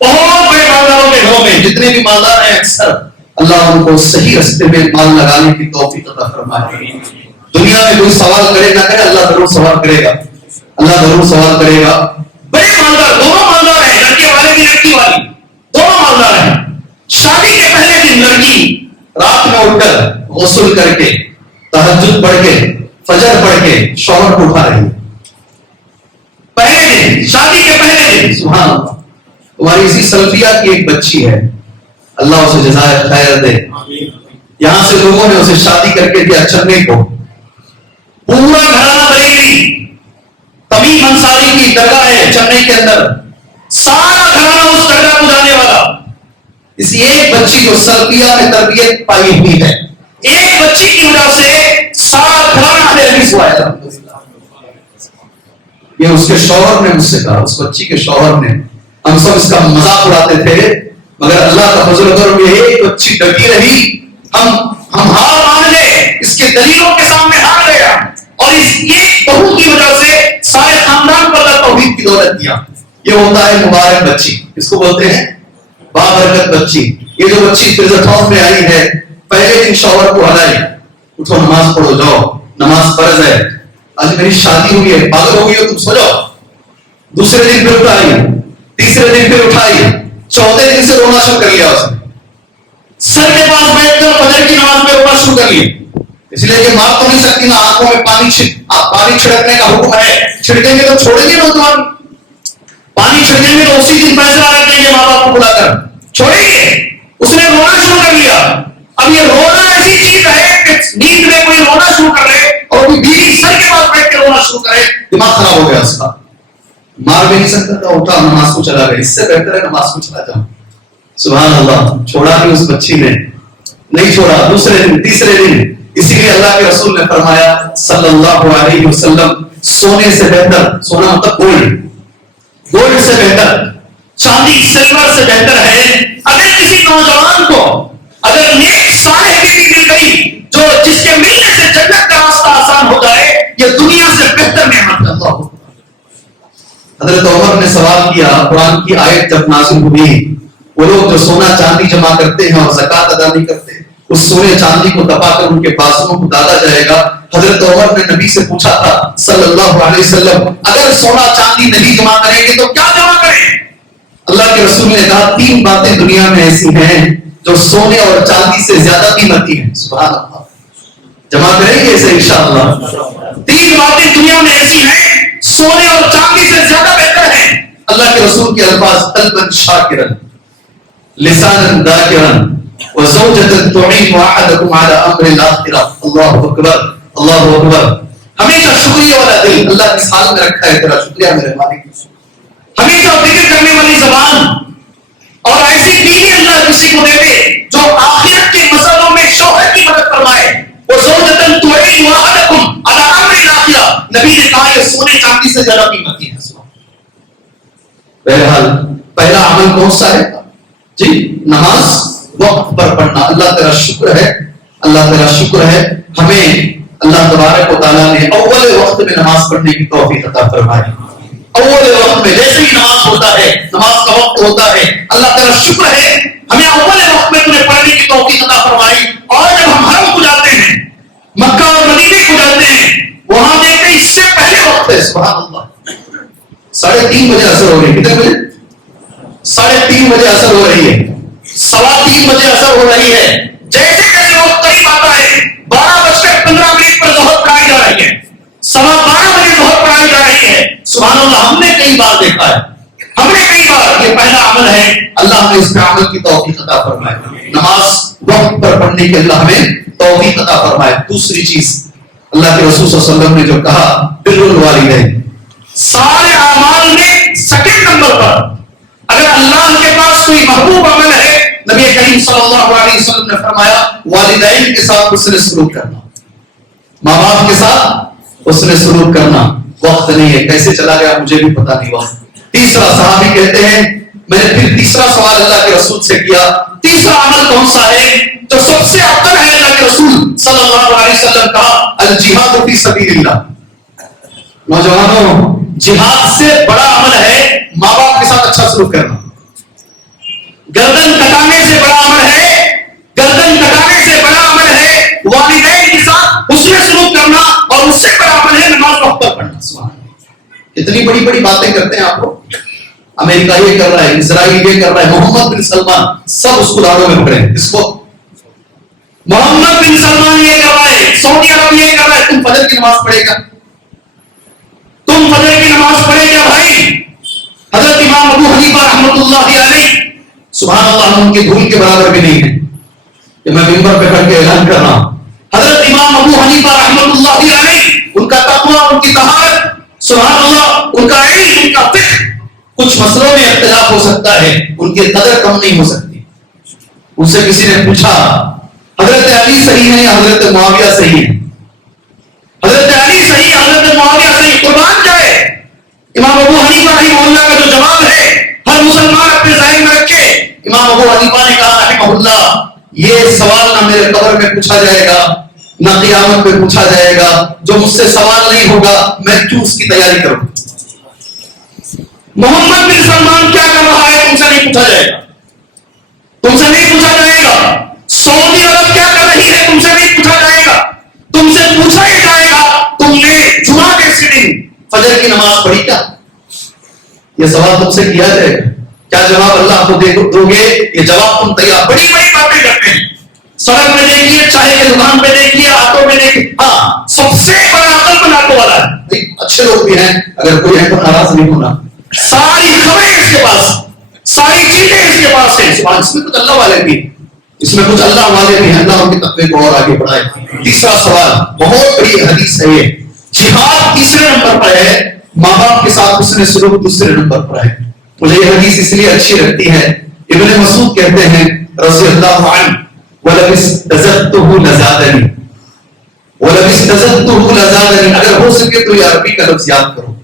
بہت بڑے مالداروں کے گھروں میں, جتنے بھی مالدار ہیں اکثر, اللہ ان کو صحیح راستے میں مال لگانے کی توفیق عطا فرمائے. دنیا میں کوئی سوال کرے نہ کرے, اللہ ضرور سوال کرے گا, اللہ ضرور سوال کرے گا. بڑے مالدار, دونوں مالدار ہیں, لڑکے والے بھی لڑکی والی, دونوں مالدار ہیں. شادی کے پہلے دن لڑکی رات میں اٹھ کر غسل کر کے تہجد پڑھ کے فجر پڑھ کے شوہر کو اٹھا رہی ہے. پہلے دن, شادی کے پہلے دن. سبحان اللہ. تمہاری اسی سلفیہ کی ایک بچی ہے, اللہ اسے جزائے خیر دے. یہاں سے لوگوں نے اسے شادی کر کے دیا چنئی کو. پورا گھرانہ بریلوی, تمیم انصاری کی درگاہ ہے چنئی کے اندر, سارا گھرانہ اس درگاہ کو جانے والا. اسی ایک بچی جو سلفیہ میں تربیت پائی ہوئی ہے, ایک بچی کی وجہ سے سارا گھرانہ اہل حدیث ہوا ہے. یہ اس کے شوہر نے مجھ سے کہا, اس بچی کے شوہر نے, ہم سب اس کا مذاق اڑاتے تھے مگر اللہ کا فضل و کرم یہ ایک بچی ڈٹی رہی, ہم ہار مان گئے, اس کے دلیلوں کے سامنے ہار گیا, اور اس ایک بہو کی وجہ سے سارے خاندان پر اللہ توحید کی دولت دیا. یہ ہوتا ہے مبارک بچی, اس کو بولتے ہیں بابرکت بچی. یہ جو بچی فزیوتھون میں آئی ہے پہلے دن شوہر کو ہلائی, اٹھو نماز پڑھو جاؤ, نماز فرض ہے, آج میری شادی ہوئی ہے, پاگل ہو گئی ہو تم, سو جاؤ. دوسرے دن پھر اٹھائی, تیسرے دن پھر اٹھائی, چوتھے دن سے رونا شروع کر لیا اس نے, سر کے پاس بیٹھ کر فجر کی نماز میں رونا شروع کر لیا. اس لیے کہ مار تو نہیں سکتی نا, آنکھوں میں پانی چھڑکنے کا حکم ہے, چھڑکیں گے تو چھوڑیں گے نوجوان, پانی چھڑکیں گے تو اسی دن فیصلہ رکھ دیں گے ماں باپ کو بلا کر, چھوڑیں گے. اس نے رونا شروع کر لیا. اب یہ رونا ایسی چیز ہے کہ نیند میں کوئی رونا شروع کر رہے اور کوئی بیوی سر کے پاس بیٹھ کے رونا شروع کرے, دماغ خراب ہو گیا اس کا. مار بھی نہیں سکتا تھا, اٹھا نماز کو چلا گیا. اس سے بہتر ہے نماز کو چلا جاؤ. سبحان اللہ, چھوڑا بھی اس بچی نے, نہیں چھوڑا. دوسرے دن, تیسرے دن, اسی لیے اللہ کے رسول نے فرمایا صلی اللہ علیہ وسلم, سونے سے بہتر, سونا مطلب گولڈ, گولڈ سے بہتر, چاندی سلور سے بہتر ہے اگر کسی نوجوان کو اگر نیک صالح بیوی مل گئی جو جس کے ملنے سے جنت کا راستہ آسان ہو جائے, یہ دنیا سے بہتر نعمت ہے. اللہ. حضرت عمر نے سوال کیا, قرآن کی آیت جب نازل ہوئی, وہ لوگ جو سونا چاندی جمع کرتے ہیں اور زکات ادا نہیں کرتے, اس سونے چاندی کو دبا کر ان کے بازوؤں کو دادا جائے گا. حضرت عمر نے نبی سے پوچھا تھا صلی اللہ علیہ وسلم, اگر سونا چاندی نہیں جمع کریں گے تو کیا جمع کریں؟ اللہ کے رسول نے کہا, تین باتیں دنیا میں ایسی ہیں جو سونے اور چاندی سے زیادہ قیمتی ہیں. سبحان اللہ. جمع کریں گے اسے انشاءاللہ. تین باتیں دنیا میں ایسی ہیں سونے اور چاندی سے زیادہ بہتر ہیں. اللہ کے رسول کے الفاظ, قلبا شاکرا, لسانا ذاکرا, وزوجة تعين أحدكم على أمر الآخرة. الله أكبر, الله أكبر. ہمیشہ شکریہ والا دل, اللہ کس حال میں رکھا ہے تیرا شکریہ میرے مالک. ہمیشہ فکر کرنے والی زبان, اور ایسی بیوی اللہ کسی کو دے دے جو آخرت کے مسئلوں میں شوہر کی مدد فرمائے. وزوجة تعين أحدكم على أمر الآخرة, نبی نے کہا یہ سونے چاندی سے زیادہ قیمتی ہے. بہرحال پہلا عمل کون سا ہے جی؟ نماز وقت پر پڑھنا. اللہ تیرا شکر ہے, اللہ تیرا شکر ہے, ہمیں اللہ تبارک و تعالیٰ نے اول وقت میں نماز پڑھنے کی توفیق عطا فرمائی. اول وقت میں جیسے ہی نماز ہوتا ہے, نماز کا وقت ہوتا ہے, اللہ تیرا شکر ہے ہمیں اول وقت میں تمہیں پڑھنے کی توفیق عطا فرمائی. اور جب ہم حرم کو جاتے ہیں, مکہ اور مدینے کو جاتے ہیں, وہاں دیکھتے اس سے پہلے وقت ہے. سبحان اللہ. 3:30 بجے اثر ہو رہی ہے. کتنے بجے؟ 3:30 بجے اثر ہو رہی ہے, 3:15 بجے اثر ہو رہی ہے. جیسے جیسے وقت قریب آتا ہے 12:15 پر ظہر پڑھائی جا رہی ہے, 12:15 بجے ظہر پڑھائی جا رہی ہے. سبحان اللہ. ہم نے کئی بار دیکھا ہے, ہم نے کئی بار, یہ پہلا عمل ہے, اللہ نے اس پہ عمل کی توفیق عطا فرمائے. نماز وقت پر پڑھنے کی اللہ ہمیں توفیق عطا فرمائے. دوسری چیز اللہ کے رسول صلی اللہ علیہ وسلم نے جو کہا, بر الوالدین. سارے اعمال میں سیکنڈ نمبر پر اگر اللہ کے پاس کوئی محبوب عمل ہے, نبی کریم صلی اللہ علیہ وسلم نے فرمایا والدین کے ساتھ حسن سلوک کرنا, ماں باپ کے ساتھ حسن سلوک کرنا. وقت نہیں ہے, کیسے چلا گیا مجھے بھی پتا نہیں وقت. تیسرا صحابی کہتے ہیں, میں نے پھر تیسرا سوال اللہ کے رسول سے کیا, تیسرا عمل کون سا ہے جو سب سے افضل ہے؟ اللہ کے رسول صلی اللہ علیہ وسلم کہا الجہاد فی سبیل اللہ. نوجوانوں, جہاد سے بڑا عمل ہے ماں باپ کے ساتھ اچھا سلوک کرنا. گردن کٹانے سے بڑا عمل ہے, گردن کٹانے سے بڑا عمل ہے والدین کے ساتھ حسن سلوک کرنا, اور اس سے بڑا عمل ہے نماز وقت پر پڑھنا. اتنی بڑی بڑی باتیں کرتے ہیں آپ لوگ, امریکہ یہ کر رہا ہے, اسرائیل یہ کر رہا ہے, محمد بن سلمان, سب اس کو داروں میں پکڑے. اس کو محمد بن سلمان یہ کر رہا ہے, سعودی عرب یہ کر رہا ہے, تم فجر کی نماز پڑھے گا, تم فجر کی نماز پڑھے گا بھائی. حضرت امام ابو حنیفہ رحمۃ اللہ علیہ, سبحان اللہ, ہم ان کی دھول کے برابر بھی نہیں ہے کہ میں منبر پہ کھڑ کے اعلان کر رہا ہوں. حضرت امام ابو حنیفہ رحمۃ اللہ علیہ, ان کا تقویٰ, ان کی طہارت, سبحان اللہ, ان کا علم, ان کا فقہ, کچھ مسئلوں میں اختلاف ہو سکتا ہے, ان کی قدر کم نہیں ہو سکتی. ان سے کسی نے پوچھا حضرت علی صحیح ہے یا حضرت معاویہ صحیح ہے؟ حضرت علی صحیح, حضرت معاویہ صحیح, قربان جائے. امام ابو حنیفہ رحمہ اللہ کا جو جواب ہے ہر مسلمان اپنے ذہن میں رکھے. امام ابو حنیفہ نے کہا رحمہ اللہ, یہ سوال نہ میرے قبر میں پوچھا جائے گا نہ قیامت میں پوچھا جائے گا. جو مجھ سے سوال نہیں ہوگا میں کیوں اس کی تیاری کروں. محمد بن سلمان کیا کر رہا ہے تم سے نہیں پوچھا جائے گا, تم سے نہیں پوچھا کی نماز پڑھی کیا؟ یہ سوال تم سے کیا جائے گا، کیا جواب اللہ کو دو گے؟ یہ جواب تم تیار بڑی بڑی باتیں کرتے ہیں، سڑک میں دیکھیے، چائے کی دکان پہ دیکھیے، آٹو میں دیکھیے، ہاں سب سے بڑا عقل مند آٹو والا ہے، اچھے لوگ بھی ہیں، اگر کوئی ہے تو ناراض نہیں ہونا، ساری خبریں اس کے پاس، ساری چیزیں اس کے پاس ہیں، اس میں کچھ اللہ والے بھی، اس میں کچھ اللہ والے بھی ہیں، اللہ ان کے تقوی کو اور آگے بڑھائے۔ تیسرا سوال بہت بڑی حدیث ہے، یہ جہاد تیسرے نمبر پر ہے، ماں باپ کے ساتھ حسن سلوک دوسرے نمبر پر ہے۔ مجھے یہ حدیث اس لیے اچھی لگتی ہے، ابن مسعود کہتے ہیں رضی اللہ عنہ، وَلَوِ اسْتَزَدتُّهُ لَزَادَنِي وَلَوِ اسْتَزَدتُّهُ لَزَادَنِي، اگر ہو سکے تو یہ عربی کا لفظ یاد کرو،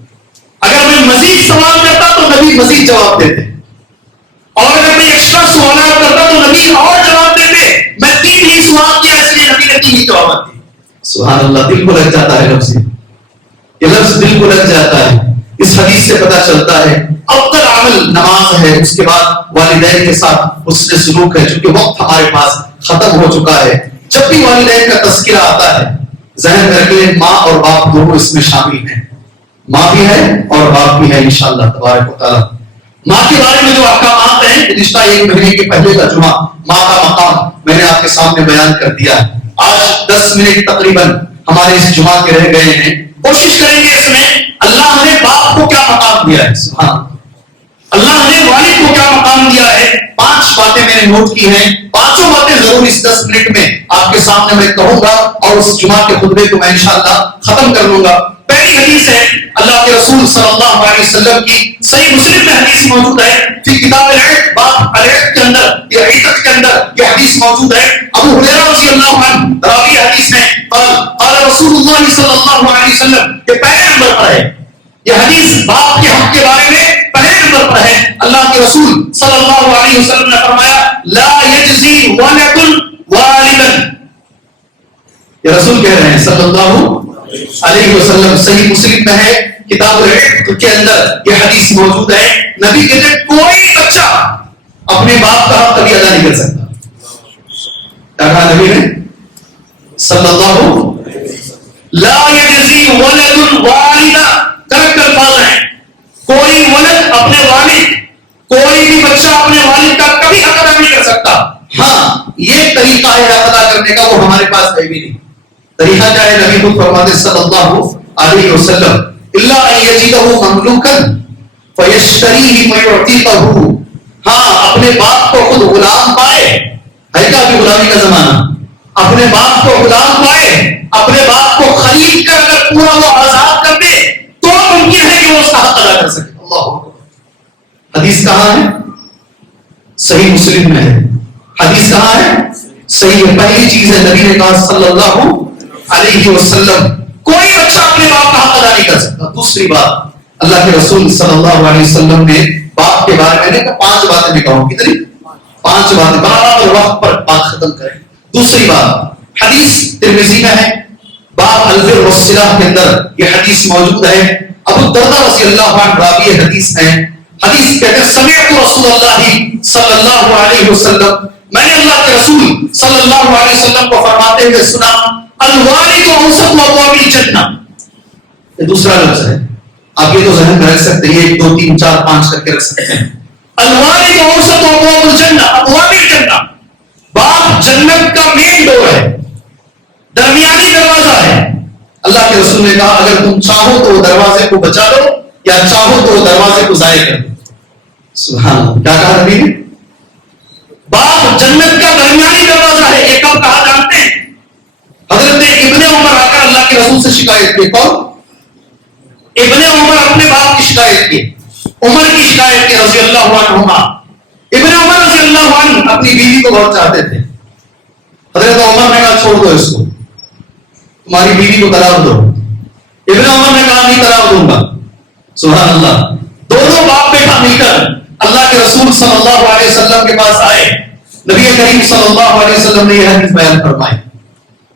اگر میں مزید سوال کرتا تو نبی مزید جواب دیتے، اور اگر میں ایکسٹرا سوالات کرتا تو نبی اور جواب دیتے، میں 3 ہی سوال کیا اس لیے نبی نے 3 ہی جواب دیے۔ سبحان اللہ، دل کو لگ جاتا ہے لفظ، یہ لفظ دل کو لگ جاتا ہے۔ اس حدیث سے پتہ چلتا ہے افضل عمل نماز ہے، اس کے بعد والدین کے ساتھ حسن سلوک ہے، چونکہ وقت ہمارے پاس ختم ہو چکا ہے۔ جب بھی والدین کا تذکرہ آتا ہے ذہن میں رکھ لیں ماں اور باپ دونوں اس میں شامل ہیں، ماں بھی ہے اور باپ بھی ہے انشاءاللہ تبارک و تعالی۔ ماں کے بارے میں جو احکامات ہیں، گزشتہ 1 مہینے کے پہلے کا جمعہ ماں کا مقام میں نے آپ کے سامنے بیان کر دیا۔ آج 10 منٹ تقریباً ہمارے اس جمعہ کے رہ گئے ہیں، کوشش کریں گے اس میں اللہ نے باپ کو کیا مقام دیا ہے، سبحان اللہ نے والد کو کیا مقام دیا ہے۔ 5 باتیں میں نے نوٹ کی ہیں، 5 باتیں ضرور اس 10 منٹ میں آپ کے سامنے میں کہوں گا، اور اس جمعہ کے خطبے کو میں انشاءاللہ ختم کر لوں گا۔ پہلی حدیث ہے اللہ کے رسول صلی اللہ علیہ وسلم کی، صحیح مسلم میں حدیث موجود ہے، فی کتاب العہد باب العہد کے اندر، یہ عیدت کے اندر یہ حدیث موجود ہے۔ ابو ہریرہ رضی اللہ عنہ راوی حدیث میں قال رسول اللہ صلی اللہ علیہ وسلم، یہ پہلے نمبر پر ہے، یہ حدیث باپ کے حق کے بارے میں پہلے نمبر پر ہے۔ اللہ کے رسول صلی اللہ علیہ وسلم نے فرمایا لا یجزی ولد والدا، یہ رسول کہہ رہے ہیں صلی اللہ علیہ وسلم، صحیح مسلم میں ہے کتاب العہد کے اندر یہ حدیث موجود ہے۔ نبی کہتے ہیں کوئی بچہ اپنے باپ کا حق کبھی ادا نہیں کر سکتا، کیا کہا نبی نے صلی اللہ لا یجزی ولد والدا، کریکٹ الفاظ ہیں، کوئی ولد اپنے والد، کوئی بھی بچہ اپنے والد کا کبھی حق ادا نہیں کر سکتا۔ ہاں یہ طریقہ ہے حق ادا کرنے کا، وہ ہمارے پاس ہے بھی نہیں۔ طریقہ کیا ہے؟ نبی خود فرماتے صلی اللہ علیہ وسلم الا ان یجدہ مملوکا فیشتریہ فیعتقہ، ہاں اپنے باپ کو خود غلام پائے، ہے کیا ابھی غلامی کا زمانہ، اپنے باپ کو غلام پائے، اپنے باپ کو خرید کر اگر پورا وہ آزاد کر دے تو ممکن ہے کہ وہ اس کا حق ادا کر سکے۔ اللہ، حدیث کہاں ہے؟ صحیح مسلم میں ہے۔ حدیث کہاں ہے؟ صحیح ہے۔ پہلی چیز ہے نبی نے کہا صلی اللہ علیہ وسلم کوئی بچہ اپنے باپ کا حق ادا نہیں کر سکتا۔ دوسری بات اللہ کے رسول صلی اللہ علیہ وسلم نے باپ کے بارے میں 5 باتیں میں کہوں، کتنی؟ 5 باتیں، برابر وقت پر بات ختم کریں۔ دوسری بات حدیث ترمذی میں ہے باب البر والصلہ کے اندر یہ حدیث موجود ہے۔ ابو الدرداء رضی اللہ عنہ راوی حدیث ہیں، حدیث کہتے ہیں سمعت رسول اللہ صلی اللہ علیہ وسلم، میں نے اللہ کے رسول صلی اللہ علیہ وسلم کو فرماتے ہوئے سنا الوالد اوسط ابواب الجنہ، یہ دوسرا لفظ ہے، آپ یہ تو ذہن میں رکھ سکتے ہیں، 1 2 3 4 5 کر کے رکھ سکتے ہیں۔ الوالد اوسط ابواب الجنہ، ابواب الجنہ، باپ جنت کا مین ڈور ہے، درمیانی دروازہ ہے۔ اللہ کے رسول نے کہا اگر تم چاہو تو دروازے کو بچا لو یا چاہو تو دروازے کو ضائع کر دو۔ سبحان اللہ، کیا کہا نبی نے؟ باپ جنت کا درمیانی دروازہ ہے۔ یہ کب کہا جانتے ہیں؟ حضرت ابن عمر آ کر اللہ کے رسول سے شکایت کی، کون؟ ابن عمر اپنے باپ کی شکایت کی، عمر کی شکایت کی رضی اللہ عنہما۔ ابن عمر رضی اللہ عنہ اپنی بیوی کو بہت چاہتے تھے، حضرت عمر نے کہا چھوڑ دو اس کو، تمہاری بیوی کو طلاق دو۔ ابن عمر نے کہا نہیں طلاق دوں گا۔ سبحان اللہ، دونوں باپ بیٹا مل کر اللہ کے رسول صلی اللہ علیہ وسلم کے پاس آئے، نبی کریم صلی اللہ علیہ وسلم نے یہ حدیث بیان فرمائی۔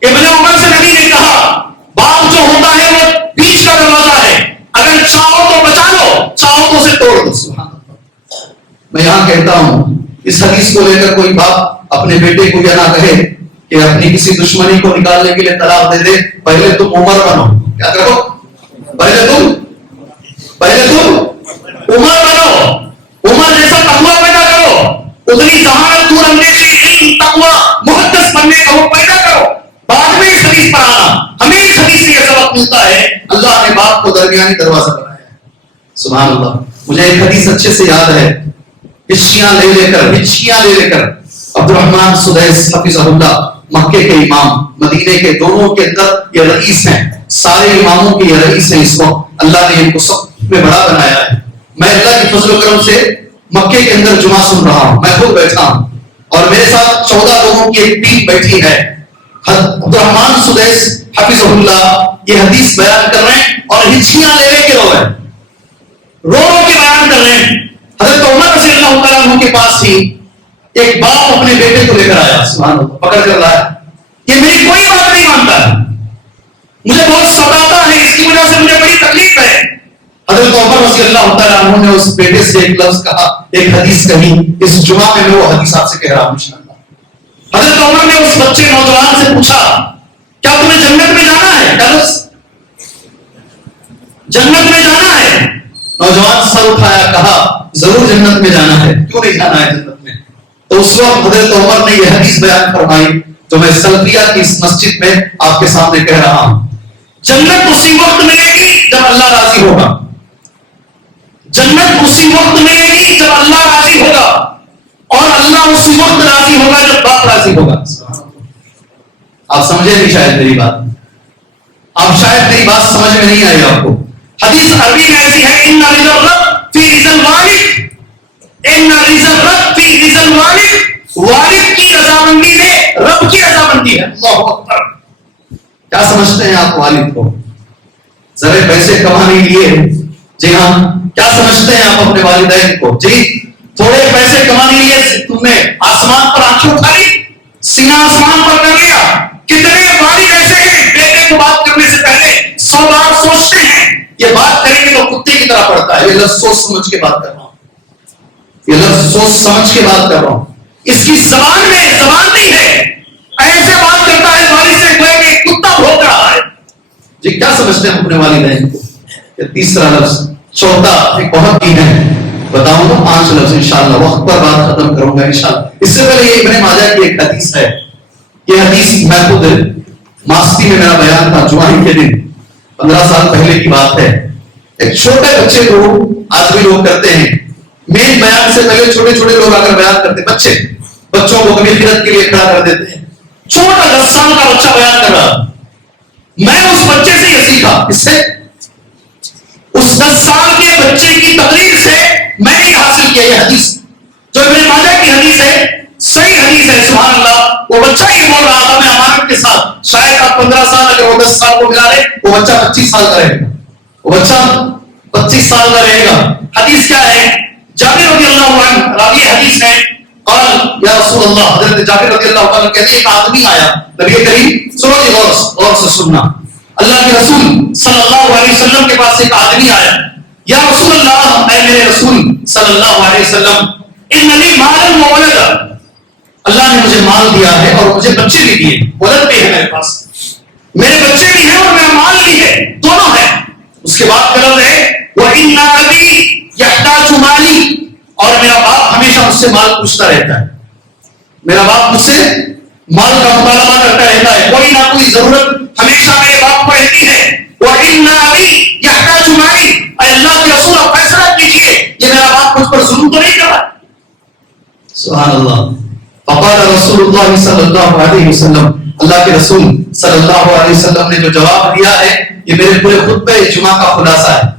ابن عمر سے نبی نے کہا باپ جو ہوتا ہے وہ بیچ کا دروازہ ہے، اگر چاہو تو بچا لو، چاہو تو اسے توڑ دو۔ سبحان اللہ، میں یہاں کہتا ہوں اس حدیث کو لے کر کوئی باپ اپنے بیٹے کو یہ نہ کہے کہ اپنی کسی دشمنی کو نکالنے کے لیے طلاق دے دے، پہلے تم عمر بنو، کیا کرو؟ پہلے تم اتنی ذہانت، دور اندیشی، علم، تقویٰ، محدث بننے کا وہ پیدا کرو، بعد میں اس حدیث پر آنا. ہمیں اس حدیث سے یہ سبق ملتا ہے اللہ نے باپ کو درمیانی دروازہ بنایا ہے. سبحان اللہ. مجھے ایک حدیث اچھے سے یاد ہے. ہچکیاں لے کر عبد الرحمن سدیس حفظہ اللہ، مکے کے امام، مدینے کے، دونوں کے اندر یہ رئیس ہیں، سارے اماموں کے یہ رئیس ہیں. اس وقت اللہ نے ان کو سب میں بڑا بنایا ہے. میں اللہ کی فضل و کرم سے مکے کے اندر جمعہ سن رہا ہوں. میں خود بیٹھا ہوں اور میرے ساتھ 14 لوگوں کی ایک ٹیم بیٹھی ہے. عبد الرحمن سدیس حفظہ اللہ یہ حدیث بیان کر رہے ہیں اور ہچکیاں لے کے رو کے بیان کر رہے ہیں. حضرت عمر رضی اللہ تعالیٰ عنہ کے پاس ہی ایک باپ اپنے بیٹے کو لے کر آیا. سبحان اللہ. پکڑ کر لایا. یہ میری کوئی بات نہیں مانتا، مجھے بہت ستاتا ہے، اس کی وجہ سے مجھے بڑی تکلیف ہے. حضرت عمر رضی اللہ تعالیٰ عنہ نے اس بیٹے سے ایک لفظ کہا، ایک حدیث کہی. اس جمعہ میں وہ حدیث آپ سے کہہ رہا ہوں انشاءاللہ. حضرت عمر نے اس بچے نوجوان سے پوچھا کیا تمہیں جنت میں جانا ہے؟ جنت میں جانا ہے؟ نوجوان سر اٹھایا، کہا ضرور جنت میں جانا ہے، کیوں نہیں جانا ہے جنت میں؟ تو اس وقت حضرت عمر نے یہ حدیث بیان فرمائی جو میں سلفیہ کی اس مسجد میں آپ کے سامنے کہہ رہا ہوں. جنت اسی وقت ملے گی جب اللہ راضی ہوگا. جنت اسی وقت ملے گی جب اللہ راضی ہوگا، اور اللہ اسی وقت راضی ہوگا جب باپ راضی ہوگا. آپ سمجھے نہیں شاید میری بات، آپ شاید میری بات سمجھ میں نہیں آئی آپ کو. حدیث عربی میں ایسی ہے، ان رضا الرب فی رضا الوالد، ان رضا الرب فی رضا الوالد. والد کی رضامندی میں رب کی رضامندی ہے. اللہ اکبر. کیا سمجھتے ہیں آپ والد کو؟ ذرا پیسے کمانے کے لیے، جی ہاں، کیا سمجھتے ہیں آپ اپنے والدین کو؟ جی تھوڑے پیسے کمانے کے لیے تم نے آسمان پر آنکھیں اٹھائی، سینہ آسمان پر کر لیا. کتنے والد ایسے ہیں بیٹے کو بات کرنے سے پہلے 100 بار سوچتے ہیں، یہ بات کریں گے تو کتے کی طرح پڑتا ہے. یہ لفظ سوچ سمجھ کے بات کر رہا ہوں، یہ لفظ سوچ سمجھ کے بات کر رہا ہوں. اس کی زبان میں زبان نہیں ہے، ایسے بات کرتا ہے والد سے کوئی کہ کتا بھونک رہا ہے. جی کیا سمجھتے ہیں اپنے والدین کو؟ یہ تیسرا لفظ. چوتھا ایک بہت ہی ہے، بتاؤں گا 5 لفظ انشاءاللہ، وقت پر بات ختم کروں گا انشاءاللہ. اس سے پہلے یہ ابن ماجہ کی ایک حدیث ہے. یہ حدیث میں خود ماسٹی میں میرا بیان تھا جمعہ کے دن، 15 سال پہلے کی بات ہے. ایک چھوٹے بچے کو آج بھی لوگ کرتے ہیں، مین بیان سے پہلے چھوٹے چھوٹے لوگ اگر بیان کرتے، بچوں کو کبھی خدمت کے لیے کھڑا کر دیتے ہیں. چھوٹا 10 سال کا بچہ بیان کر رہا. میں اس بچے سے یہ سیکھا، اس سے اس 10 سال کے بچے کی تقریر سے میں نے حاصل کیا. یہ حدیث جو ابن ماجہ کی حدیث ہے، صحیح حدیث ہے. سبحان اللہ. وہ بچہ یہ بول رہا تھا، میں امانت کے ساتھ، شاید آپ 15 سال اگر وہ 10 سال کو ملا لے، وہ بچہ 25 سال کا رہے گا. وہ بچہ 25 سال کا رہے گا. حدیث کیا ہے؟ جابر رضی اللہ عنہ راوی حدیث ہے، قال یا رسول اللہ، حضرت جابر رضی اللہ عنہ کہتے ہیں ایک آدمی آیا نبی کریم، سنو غور سے سننا، اللہ کے رسول صلی اللہ علیہ وسلم کے پاس ایک آدمی آیا. یا رسول اللہ، اے میرے رسول صلی اللہ علیہ وسلم، ان لی مال و ولد، اللہ نے مجھے مال دیا ہے اور مجھے بچے بھی دیے. ولد بھی ہے میرے پاس، میرے بچے بھی ہیں اور میرا مال بھی ہے، دونوں ہیں. اس کے بعد کا لفظ ہے وَإِنَّ أَبِي يَحْتَاجُ مَالِي، اور میرا باپ ہمیشہ مجھ سے مال پوچھتا رہتا ہے. میرا باپ مجھ سے مال کا مطالبہ کرتا رہتا ہے، کوئی نہ کوئی ضرورت ہمیشہ میرے باپ کو رہتی ہے. وَإِنَّ أَبِي يَحْتَاجُ مَالِي، اے اللہ کے رسول آپ فیصلہ کیجئے، یہ میرا باپ مجھ پر ظلم تو نہیں کر رہا. سبحان اللہ. فقال رسول اللہ صلی اللہ علیہ وسلم، اللہ کے رسول صلی اللہ علیہ وسلم نے جو جواب دیا ہے یہ میرے پورے خطبہ جمعہ کا خلاصہ ہے.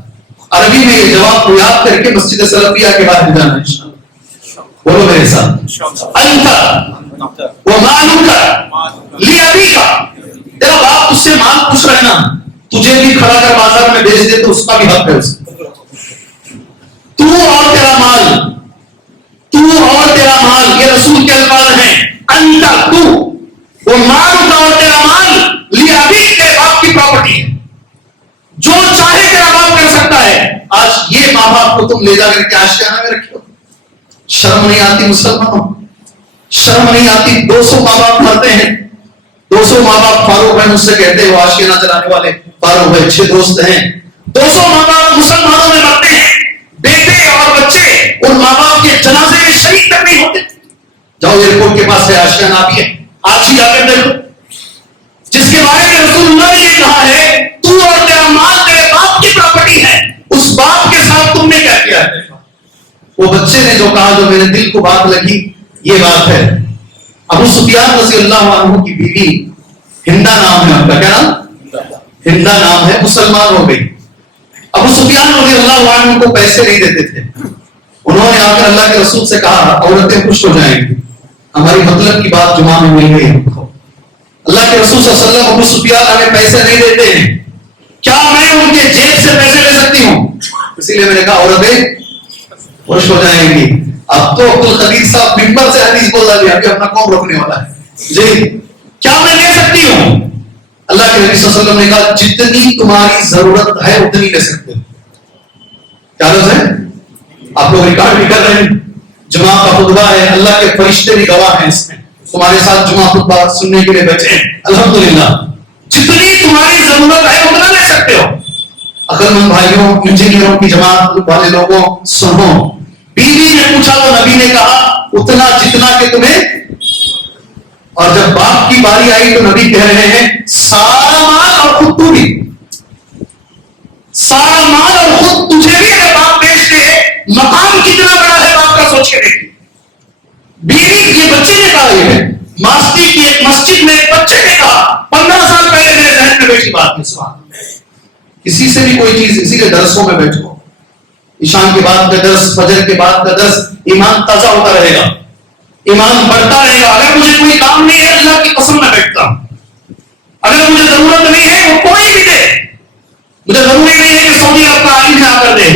عربی میں یہ جواب کو یاد کر کے مسجد سلفیہ کے بعد جانا انشاءاللہ. بولو میرے ساتھ، انت ومالک لابیک، تیرا باپ تجھ سے مال پوچھ رہا ہے نا، تجھے بھی کھڑا کر بازار میں بیچ دے تو اس کا بھی حق ہے. اس تو اور تیرا مال، تو اور تیرا مال، یہ رسول کے الفاظ ہیں. انت تو ومالک، اور تیرا مال لابیک، تیرے باپ کی پراپرٹی ہے، جو چاہے تیرا باپ کر سکتا ہے. آج یہ ماں باپ کو تم لے جا کر کے آشیانہ میں رکھو. شرم نہیں آتی مسلمانوں؟ شرم نہیں آتی؟ 200 ماں باپ مرتے ہیں، 200 ماں باپ. فاروق بھائی مجھ سے کہتے ہیں، وہ آشیانہ چلانے والے فاروق بھائی اچھے دوست ہیں. 200 ماں باپ مسلمانوں میں مرتے ہیں، بیٹے اور بچے ان ماں باپ کے جنازے میں شریک تک نہیں ہوتے. جاؤ ایئرپورٹ کے پاس ہے آشیا نابی ہے، آج ہی جا کر دیکھو، جس کے بارے میں رسول اللہ نے یہ کہا ہے تو اور تیرا مال تیرے باپ کی پراپرٹی ہے، اس باپ کے ساتھ تم نے کیا کیا ہے؟ وہ بچے نے جو کہا، جو میرے دل کو بات لگی، یہ بات ہے ابو سفیان رضی اللہ عنہ کی بیوی ہندا نام ہے، ان کا کیا نام؟ ہندا نام ہے، مسلمان ہو گئی۔ ابو سفیان رضی اللہ عنہ کو پیسے نہیں دیتے تھے، انہوں نے آ کر اللہ کے رسول سے کہا عورتیں خوش ہو جائیں گی، ہماری مطلب کی بات جمعہ میں مل گئی۔ اللہ کے رسول صلی اللہ علیہ وسلم ابو سفیان ہمیں پیسے نہیں دیتے ہیں، کیا میں ان کے جیب سے پیسے لے سکتی ہوں؟ اسی لیے میں نے کہا عورتیں خوش ہو جائیں گی۔ اب تو عبد القدیر صاحب ممبر سے حدیث بول رہا ہے، ابھی اپنا قوم روکنے والا ہے جی، کیا میں لے سکتی ہوں؟ اللہ کے نبی صلی اللہ علیہ وسلم نے کہا جتنی تمہاری ضرورت ہے اتنی لے سکتے ہو۔ کیا لفظ ہے؟ آپ لوگ ریکارڈ بھی کر رہے ہیں، جمعہ کا خطبہ ہے، اللہ کے فرشتے بھی گواہ ہیں، اس میں تمہارے ساتھ جمعہ خطبہ سننے کے لیے بیٹھے ہیں، الحمدللہ جتنی تمہاری ضرورت ہے اتنا لے سکتے ہو۔ عقل مند بھائیوں، انجینئروں کی جماعت والے لوگوں سنو، بیوی نے پوچھا تو نبی نے کہا اتنا جتنا کہ تمہیں، اور جب باپ کی باری آئی تو نبی کہہ رہے ہیں سارا مال اور خود تو بھی، سارا مال اور خود تجھے بھی اگر باپ بیچ دے، مقام کتنا بڑا ہے باپ کا سوچ کے دیکھیں۔ بیوی، یہ بچے نے کہا، یہ ہے ماسٹی کی ایک مسجد میں ایک بچے نے کہا، 15 سال پہلے میرے ذہن میں بیٹھی بات ہے۔ سبحان اللہ، کسی سے بھی کوئی چیز، اسی لیے درسوں میں بیٹھو، عشاء کے بعد کا درس، فجر کے بعد کا درس، ایمان تازہ ہوتا رہے گا، ایمان بڑھتا رہے گا۔ اگر مجھے کوئی کام نہیں ہے اللہ کی قسم میں بیٹھتا ہوں، اگر مجھے ضرورت نہیں ہے وہ کوئی بھی دے، مجھے ضروری نہیں ہے کہ سعودی عرب کا عالم آ کر دے،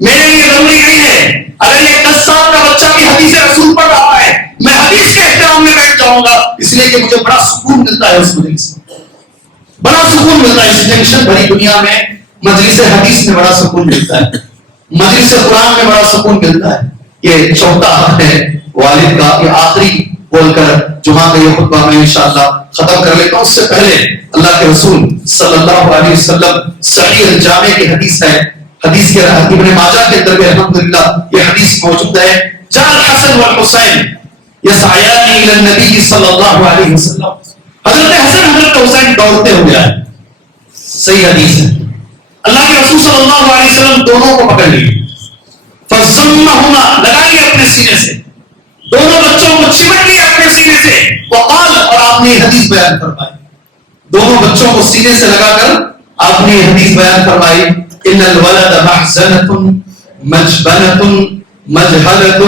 میرے لیے ضروری نہیں ہے اگر ایک 10 سال کا بچہ بھی حدیث رسول پڑھ رہا ہے، میں حدیث کے احترام میں بیٹھ جاؤں گا، اس لیے کہ مجھے بڑا سکون ملتا ہے اس مجلس میں، بڑا سکون ملتا ہے اس ٹینشن بھری دنیا میں، مجلس حدیث میں بڑا سکون ملتا ہے، مجلس قرآن میں بڑا سکون ملتا ہے۔ یہ چوتھا حق ہے والد کا، یہ آخری بول کر جمعہ کا یہ خطبہ میں انشاءاللہ ختم کر لیتا ہوں۔ اس سے پہلے اللہ کے رسول صلی اللہ علیہ وسلم صحیح الجامع کی حدیث ہے، حدیث کے ابن ماجہ کے اندر بھی الحمدللہ یہ حدیث موجود ہے، جاء الحسن والحسین یسعیان الی النبی صلی اللہ علیہ وسلم، حضرت حسن حضرت حسین دوڑتے ہوئے آئے، صحیح حدیث ہے۔ اللہ کے رسول صلی اللہ علیہ وسلم دونوں کو پکڑ لیے، فضمہما لگا لیا اپنے سینے سے، دونوں بچوں کو چمٹ لیا اپنے سینے سے، وقال، اور آپ نے حدیث بیان فرمائی، دونوں بچوں کو سینے سے لگا کر آپ نے حدیث بیان فرمائی، ان الولد محزنۃ مجبنۃ مجہلۃ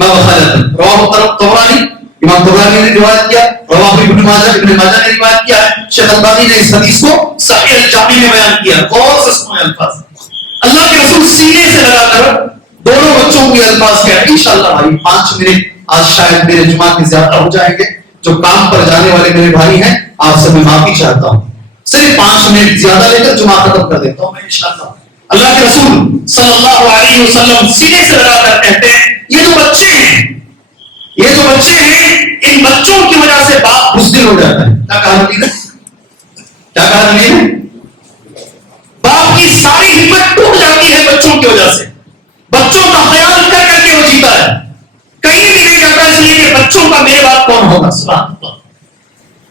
مبخلۃ، رواہ طبرانی، امام طبرانی نے روایت کیا، رواہ ابن ماجہ نے روایت کیا ہے، شیخ البانی نے اس حدیث کو صحیح الجامع میں بیان کیا۔ غور سے سنیں الفاظ، اللہ کے رسول سینے سے لگا کر دونوں بچوں کے الفاظ کیا ہے۔ انشاءاللہ بھائی 5 منٹ آج شاید میرے جمعہ کے زیادہ ہو جائیں گے، جو کام پر جانے والے میرے بھائی ہیں آپ سے میں معافی چاہتا ہوں، صرف 5 منٹ زیادہ لے کر جمعہ ختم کر دیتا ہوں میں انشاءاللہ۔ اللہ کے رسول صلی اللہ علیہ وسلم سینے سے لگا کر کہتے ہیں یہ جو بچے ہیں، یہ جو بچے ہیں، ان بچوں کی وجہ سے باپ بزدل ہو جاتا ہے۔ کیا کہا نبی نے؟ کیا کہا نبی نے؟ باپ کی ساری ہمت ٹوٹ جاتی ہے بچوں کی وجہ سے، بچوں کا خیال کر کر کے وہ جیتا ہے، کہیں بھی نہیں جاتا، اس لیے کہ بچوں کا میرے باپ کون ہوگا؟ سبحان اللہ۔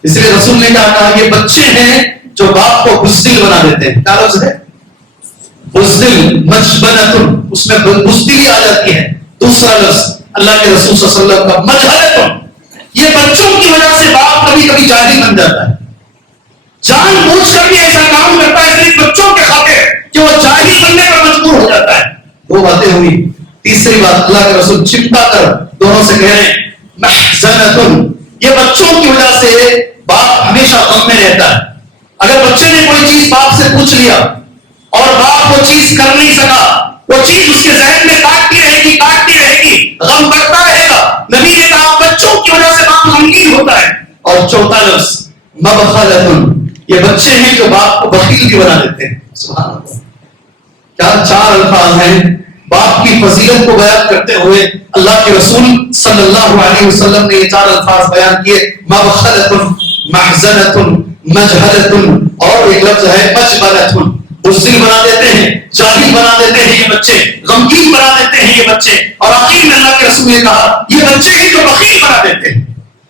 اس لیے رسول نے کہا یہ بچے ہیں جو باپ کو بزدل بنا دیتے ہیں۔ کیا لفظ ہے؟ بزدل، مجبنۃ، اس میں بزدلی آ جاتی ہے۔ دوسرا لفظ اللہ کے رسول صلی اللہ علیہ وسلم کا مجہلۃ، یہ بچوں کی وجہ سے باپ کبھی کبھی جاہل بن جاتا ہے، جان بوجھ کر بھی ایسا کام کرتا ہے صرف بچوں کے خاطر کہ وہ جاہل بننے پر مجبور ہو جاتا ہے۔ 2 باتیں ہوئی، تیسری بات اللہ کے رسول چمٹا کر دونوں سے کہہ رہے ہیں محزنۃ، یہ بچوں کی وجہ سے باپ ہمیشہ غم میں رہتا ہے۔ اگر بچے نے کوئی چیز باپ سے پوچھ لیا اور باپ وہ چیز کر نہیں سکا، وہ چیز اس کے ذہن میں کاٹتی رہے گی، غم بڑھتا رہے گا۔ نبی نے کہا بچوں کی وجہ سے باپ غمگین ہوتا ہے۔ اور چوتھا لفظ مبخلۃ، یہ بچے ہیں جو باپ کو بخیل بھی بنا دیتے ہیں۔ سبحان اللہ، کیا 4 الفاظ ہیں باپ کی فضیلت کو بیان کرتے ہوئے اللہ کے رسول صلی اللہ علیہ وسلم نے یہ 4 الفاظ بیان کیے، مبخلۃ، محزنۃ، مجہلۃ، اور ایک لفظ ہے مجبنۃ۔ بزدل بنا دیتے ہیں، جاہل بنا دیتے ہیں یہ بچے، غمگین بنا دیتے ہیں یہ بچے، اور آخر میں اللہ کے رسول نے کہا یہ بچے ہی تو بخیل بنا دیتے ہیں۔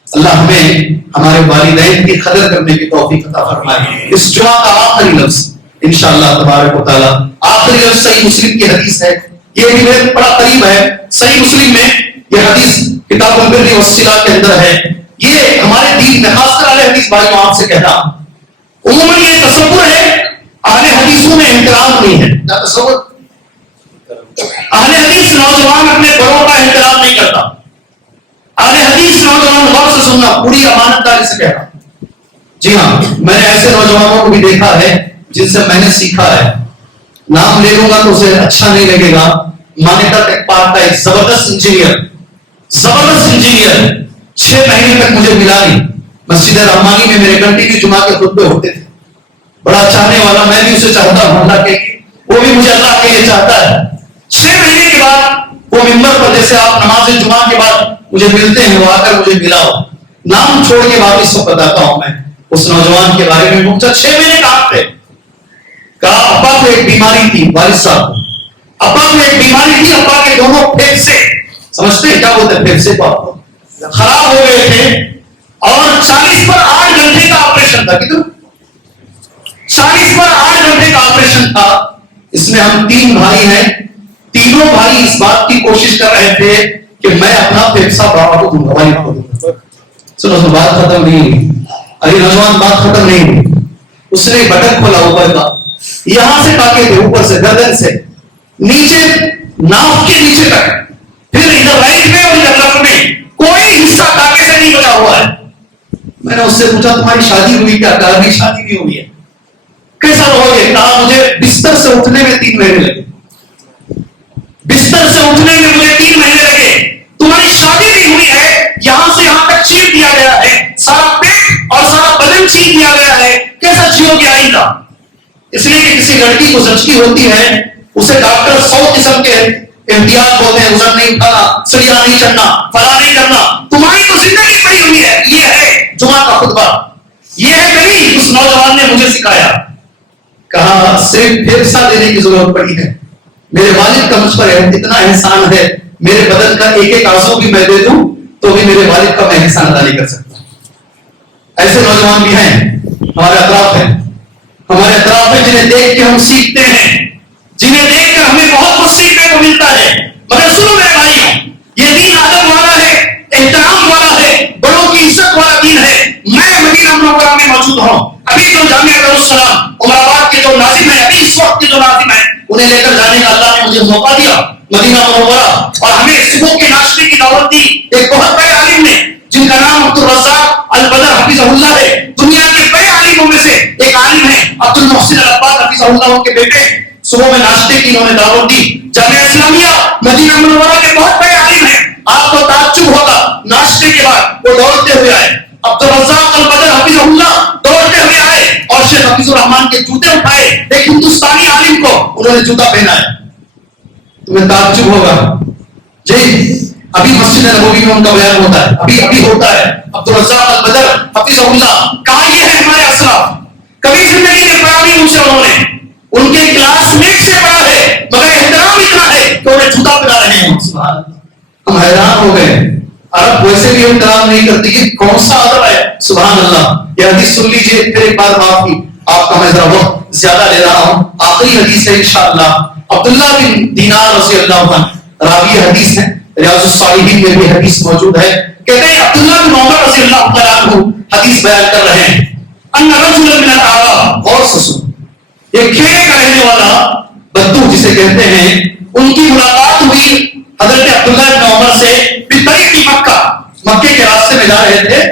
اللہ ہمیں ہمارے والدین کی قدر کرنے کی توفیق عطا فرمائے۔ اس جمعہ کا آخری لفظ انشاءاللہ تبارک و تعالی، آخری لفظ صحیح مسلم کی حدیث ہے، یہ بھی میرے بڑا قریب ہے، صحیح مسلم میں یہ حدیث کتاب البر والصلہ کے اندر ہے۔ یہ ہمارے دین میں خاص کر اہل حدیث بھائیوں آپ سے کہنا، عموماً یہ تصور ہے اہل حدیثوں میں احترام نہیں ہے، کیا تصور؟ اہل حدیث نوجوان اپنے بڑوں کا احترام نہیں کرتا۔ اہل حدیث نوجوان غور سے سننا، پوری امانت داری سے کہنا، جی ہاں میں نے ایسے نوجوانوں کو بھی دیکھا ہے جن سے میں نے سیکھا ہے، نام لے لوں گا تو اسے اچھا نہیں لگے گا، مانیٹا ٹیک پارک کا ایک زبردست انجینئر 6 مہینے تک مجھے ملا نہیں، مسجد رحمانی میں میرے کنٹینیو جمعہ کے خطبے ہوتے تھے، بڑا چاہنے والا، میں بھی اسے چاہتا ہوں اللہ کے لیے، وہ بھی مجھے اللہ کے لیے چاہتا ہے۔ 6 مہینے کے بعد وہ ممبر پر جیسے آپ نماز جمعہ کے بعد مجھے ملتے ہیں، وہ آ کر مجھے ملا ہو، نام چھوڑ کے واپس سب بتاتا ہوں میں اس نوجوان کے بارے میں، پوچھا 6 مہینے کہاں تھے؟ کہا ابا کو ایک بیماری تھی، والد صاحب ابا کو ایک بیماری تھی، ابا کے دونوں پھیپھڑے، سمجھتے ہیں کیا بولتے ہیں پھیپھڑے کو، آپ کو خراب ہو گئے تھے، اور 40 پر 8 گھنٹے کا آپریشن تھا، کتنا 40 پر 8 گھنٹے کا آپریشن تھا۔ اس میں ہم 3 بھائی ہیں، تینوں بھائی اس بات کی کوشش کر رہے تھے کہ میں اپنا پھیپھڑا بابا کو دوں گا، والد کو دوں گا۔ سنو بات ختم نہیں ہوئی، ابھی نوجوان بات ختم نہیں ہوئی، اس نے بٹن کھولا اوپر کا، یہاں سے ٹاکے تھے، اوپر سے گردن سے نیچے، ناف کے نیچے تک، پھر ادھر رائٹ میں اور ادھر لیفٹ میں، کوئی حصہ ٹاکے سے نہیں بچا ہوا ہے۔ میں نے اس سے پوچھا تمہاری شادی ہوئی کیا؟ کہا نہیں شادی بھی ہوئی ہے۔ کیسا رہو گے؟ کہا مجھے بستر سے اٹھنے میں 3 مہینے لگے، بستر سے اٹھنے میں مجھے 3 مہینے لگے۔ تمہاری شادی بھی ہوئی ہے، یہاں سے یہاں تک چیر دیا گیا ہے، سارا پیٹ اور سارا بدن چیر دیا گیا ہے، کیسا جیو گے آئندہ؟ اس لیے کہ کسی لڑکی کو زچگی ہوتی ہے، اسے ڈاکٹر 100 قسم کے احتیاط بولتے ہیں، وزن نہیں اٹھانا، سڑیا نہیں چڑھنا، فلاں نہیں کرنا۔ تمہاری تو زندگی پڑی ہوئی ہے۔ یہ ہے جمعہ کا خطبہ، یہ ہے کبھی اس نوجوان نے مجھے سکھایا، کہا صرف پھیپھڑا دینے کی ضرورت پڑی ہے، میرے والد کا مجھ پر اتنا احسان ہے، میرے بدن کا ایک ایک عضو بھی میں دے دوں تو بھی میرے والد کا میں احسان ادا نہیں کر سکتا۔ ایسے نوجوان بھی ہیں ہمارے اطراف ہیں، ہمارے اطراف میں جنہیں دیکھ کے ہم سیکھتے ہیں، جنہیں دیکھ کر ہمیں بہت کچھ سیکھنے کو ملتا ہے۔ مگر سنو میرے بھائیوں، یہ دین ادب والا ہے، احترام والا ہے، بڑوں کی عزت والا دین ہے۔ میں مدینہ منورہ میں موجود ہوں، ابھی جو جامعہ دارالسلام عمر آباد کے جو ناظم ہیں، ابھی اس وقت کے جو ناظم ہیں، انہیں لے کر جانے کا اللہ نے مجھے موقع دیا مدینہ منورہ، اور ہمیں صبح کے ناشتے کی دعوت دی ایک بہت بڑے عالم نے، جن کا نام عبد الرزاق البدر حفظہ اللہ ہے۔ دنیا کے بڑے عالموں میں سے ایک عالم ہے عبد المحسن العباد حفظہ اللہ، ان کے بیٹے۔ صبح میں ناشتے کی انہوں نے دعوت دی۔ جامعہ اسلامیہ مدینہ منورہ کے بہت بڑے عالم ہیں، آپ کو تعجب ہوگا، ناشتے کے بعد وہ دوڑتے ہوئے آئے، عبد الرزاق البدر حفظہ اللہ دوڑتے ہوئے آئے اور شیخ حفیظ الرحمان کے جوتے اٹھائے، ایک ہندوستانی عالم کو انہوں نے جوتا پہنایا۔ تمہیں تعجب ہوگا، جی ابھی مسجد نبوی میں ان کا بیان ہوتا ہے، ابھی ہوتا ہے۔ عبد الرزاق البدر حفظہ اللہ، کہا یہ ہے ہمارے اسلاف، کبھی زندگی میں پڑھا نہیں مجھ سے انہوں نے، ان کے کلاس میٹ سے پڑھا ہے، مگر احترام اتنا ہے کہ انہیں جوتا پہنا رہے ہیں۔ سبحان اللہ، ہم حیران ہو گئے، عرب ویسے بھی احترام نہیں کرتی، یہ کون سا ادب ہے؟ سبحان اللہ۔ یہ حدیث سن لیجئے، پھر ایک بار معافی، آپ کا میں ذرا وقت زیادہ لے رہا ہوں، آخری حدیث ہے انشاءاللہ۔ عبداللہ بن دینار رضی اللہ عنہ راوی حدیث ہے، ریاض الصالحین میں بھی حدیث موجود ہے، کہتے ہیں عبداللہ بن عمر رضی اللہ تعالیٰ عنہ حدیث بیان کر رہے ہیں، ان رجلا من الاعراب، غور سے سنو، یہ کھیڑے کا رہنے والا بدو جسے کہتے ہیں، ان کی ملاقات ہوئی حضرت عبداللہ بن عمر سے بطریق مکہ، مکے کے راستے میں جا رہے تھے،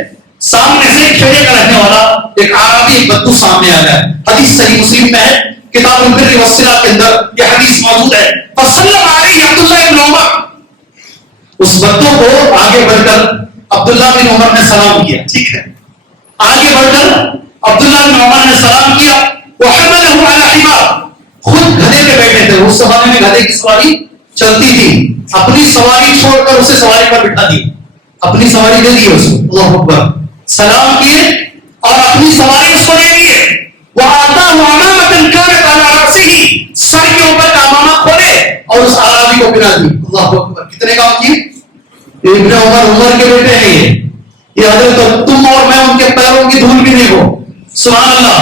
سامنے سے کھیڑے کا رہنے والا ایک عربی ایک بدو سامنے آ گیا۔ حدیث صحیح مسلم میں ہے، کتاب البر والصلہ کے اندر یہ حدیث موجود ہے۔ فسلم علیہ عبداللہ بن عمر، اس بدو کو آگے بڑھ کر عبداللہ بن عمر نے سلام کیا، ٹھیک ہے، آگے بڑھ کر عبداللہ بن عمر نے سلام کیا، وحملہ علی حمار، خود گدھے پہ بیٹھے تھے، اس زمانے میں گدھے کی سواری چلتی تھی، اپنی سواری چھوڑ کر اسے سواری پر بٹھا دی، اپنی سواری دے دی اس کو، اللہ اکبر، سلام کیے اور اپنی سواری اس کو دے دیے۔ وَآتَاهُ عَمَامَةً كَانَتْ عَلَى رَأْسِهِ، سر کے اوپر کا عمامہ کھولے اور اس اعرابی کو پہنا دی. اللہ اکبر. کتنے کام کیے؟ ابن عمر کے بیٹے ہیں یہ حضرت تم اور میں ان کے پیروں کی دھول بھی نہیں ہو. سبحان اللہ.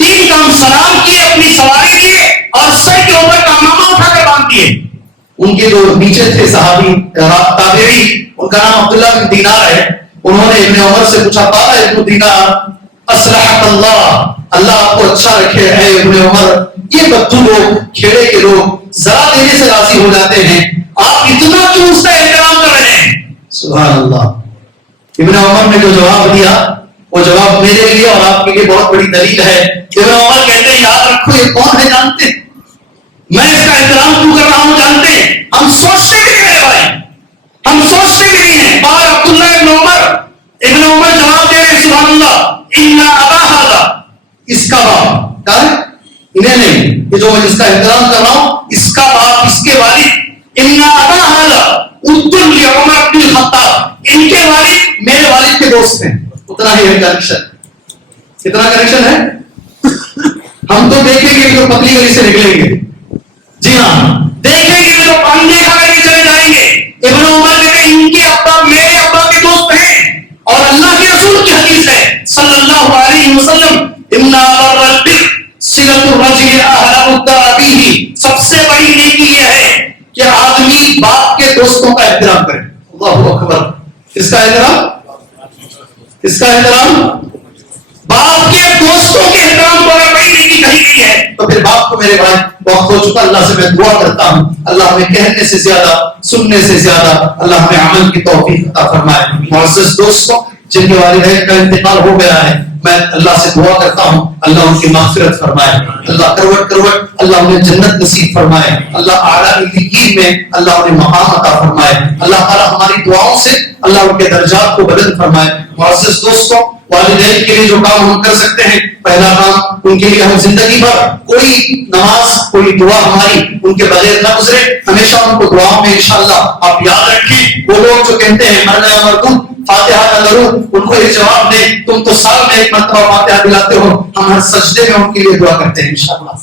3 کام: سلام کیے، اپنی سواری دیے اور سر کے اوپر کا عمامہ اٹھا کر باندھ دیے. ان کے جو نیچے تھے صحابی تابعی، ان کا نام عبداللہ بن دینار ہے، انہوں نے ابن عمر سے پوچھا قال ابن دینار اصلحک اللہ، اللہ آپ کو اچھا رکھے ہے ابن عمر، یہ بدو لوگ، کھیڑے کے لوگ ذرا دینے سے راضی ہو جاتے ہیں، آپ اتنا کیوں اس کا احترام کر رہے ہیں؟ سبحان اللہ. ابن عمر نے جو جواب دیا وہ جواب میرے لیے اور آپ کے لیے بہت بڑی دلیل ہے. ابن عمر کہتے ہیں یاد رکھو یہ کون ہے جانتے ہیں؟ میں اس کا احترام کیوں کر رہا ہوں جانتے ہیں؟ ہم سوچتے بھی نہیں بھائی، ہم سوچتے بھی نہیں ہیں. قال عبداللہ ابن عمر، ابن عمر جواب دے رہے ہیں سبحان اللہ، ان ابا ھذا، اس کا باپ، کہا انہیں نہیں، یہ جو میں جس کا احترام کر رہا ہوں اس کا باپ، اس کے والد، ان ابا ھذا ادن لعمر بن الخطاب، ان کے والد میرے والد کے دوست ہیں. اتنا ہی ہے کنیکشن. کتنا کنیکشن ہے؟ ہم تو دیکھیں گے جو پتلی گلی سے نکلیں گے، جی ہاں دیکھیں گے جو پانی کھا کے چلے جائیں گے. ابن عمر کہتے ہیں ان کے ابا میرے ابا کے دوست ہیں، اور اللہ کے رسول کی حدیث ہے صلی اللہ علیہ وسلم ان بر البر صلۃ الرجل اهل الدار به، سب سے بڑی نیکی یہ ہے کہ آدمی باپ کے دوستوں کا احترام کرے. اللہ اکبر. کس کا احترام؟ کس کا احترام؟ باپ کے دوستوں کے احترام کو اگر بڑی نیکی کہی گئی ہے تو پھر باپ کو میرے بھائی وقت ہو چکا. اللہ سے میں دعا کرتا ہوں اللہ ہمیں کہنے سے زیادہ سننے سے زیادہ اللہ ہمیں عمل کی توفیق عطا فرمائے. معزز دوستوں، جن کے والدین کا انتقال ہو گیا ہے میں اللہ سے دعا کرتا ہوں اللہ ان کی مغفرت فرمائے، اللہ کروٹ کروٹ اللہ انہیں جنت نصیب فرمائے، اللہ اعلیٰ علیین میں اللہ انہیں مقام عطا فرمائے، اللہ تعالیٰ ہماری دعاؤں سے اللہ ان کے درجات کو بلند فرمائے. معزز دوستوں، والدین کے لیے جو کام ہم کر سکتے ہیں، پہلا کام ان کے لیے ہم زندگی بھر کوئی نماز کوئی دعا ہماری ان کے بغیر نہ گزرے، ہمیشہ ان کو دعاؤں میں انشاءاللہ آپ یاد رکھیں. وہ لوگ جو کہتے ہیں مر گیا مردود فاتحہ کا درود، ان کو یہ جواب دیں تم تو سال میں ایک مرتبہ فاتحہ دلاتے ہو. ہم ہر سجدے میں ان کے لیے دعا کرتے ہیں انشاءاللہ،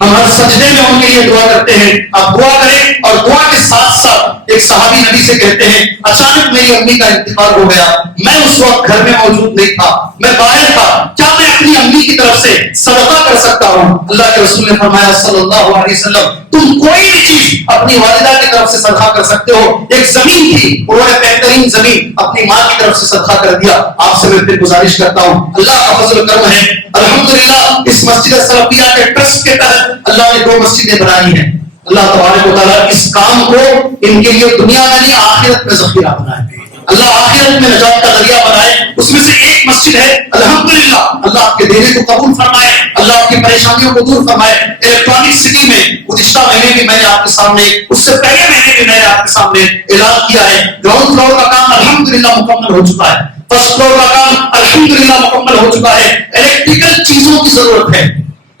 ہم ہر سجدے میں ان کے لیے دعا کرتے ہیں. آپ دعا کریں اور دعا کے ساتھ ساتھ ایک صحابی نبی سے کہتے ہیں اچانک میری امی کا انتقال ہو گیا، میں اس وقت گھر میں موجود نہیں تھا، میں باہر تھا، کیا میں اپنی امی کی طرف سے صدقہ کر سکتا ہوں؟ اللہ کے رسول نے فرمایا صلی اللہ علیہ وسلم تم کوئی بھی چیز اپنی والدہ کی طرف سے صدقہ کر سکتے ہو. ایک زمین تھی، انہوں نے بہترین زمین اپنی ماں کی طرف سے صدقہ کر دیا. آپ سے میں پھر گزارش کرتا ہوں اللہ کا فضل و کرم ہے الحمدللہ اس مسجد سلفیہ کے ٹرسٹ کے تحت اللہ نے 2 مسجدیں بنائی ہیں. اللہ تبارک و تعالیٰ اس کام کو ان کے لیے دنیا میں نہیں آخرت میں ذخیرہ بنائے، اللہ آخرت میں نجات کا ذریعہ بنائے. اس میں سے ایک مسجد ہے الحمدللہ، اللہ آپ کے دینے کو قبول فرمائے، اللہ آپ کی پریشانیوں کو دور فرمائے. الیکٹرانک سٹی میں گزشتہ مہینے بھی میں نے آپ کے سامنے، اس سے پہلے مہینے بھی میں نے آپ کے سامنے اعلان کیا ہے گراؤنڈ فلور کا کام الحمدللہ مکمل ہو چکا ہے، فرسٹ فلور کا کام الحمدللہ مکمل ہو چکا ہے. الیکٹریکل چیزوں کی ضرورت ہے،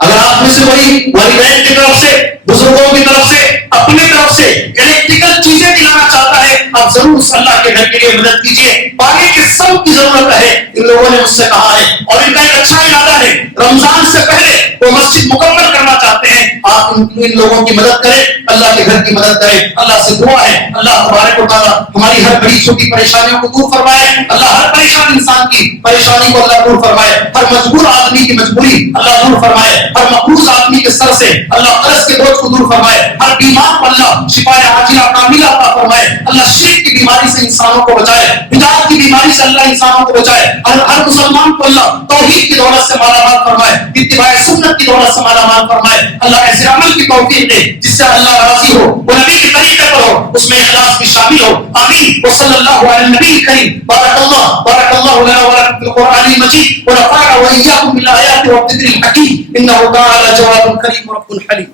اگر آپ میں سے کوئی والدین کی طرف سے بزرگوں کی طرف سے اپنی طرف سے الیکٹریکل چیزیں دلانا چاہتا ہے آپ ضرور اس اللہ کے گھر کے لیے مدد کیجیے. پانی کے سب کی ضرورت ہے، ان لوگوں نے مجھ سے کہا ہے اور ان کا ایک اچھا ارادہ ہے رمضان سے پہلے وہ مسجد مکمل کرنا چاہتے ہیں. آپ ان لوگوں کی مدد کریں، اللہ کے گھر کی مدد کریں. اللہ سے دعا ہے اللہ تبارک و تعالیٰ ہماری ہر بڑی چھوٹی پریشانیوں کو دور فرمائے، اللہ ہر پریشان انسان کی پریشانی کو اللہ دور فرمائے، ہر مجبور آدمی کی مجبوری اللہ دور فرمائے، ہر مقروض آدمی کے سر سے اللہ قرض کے بوجھ کو دور فرمائے، ہر بیمار کو اللہ شفا عاجلہ کاملہ عطا فرمائے. اللہ شرک کی بیماری سے انسانوں کو بچائے، بدعت کی بیماری سے اللہ انسانوں کو بچائے. ہر مسلمان کو اللہ توحید کی دولت سے مالا مال فرمائے، اتباع سنت کی دولت سے مالا مال فرمائے. اللہ ایسے عمل کی توفیق دے جس سے اللہ راضی ہو، وہ نبی کے طریقے پر ہو، اس میں اخلاص بھی شامل ہو. آمین. وصلی اللہ علی النبی الکریم. بارک اللہ لنا ولکم فی القرآن المجید ونفعنا وإياكم بالآیات والذکر الحکیم. انہ تعالی جواد کریم رب حلیم.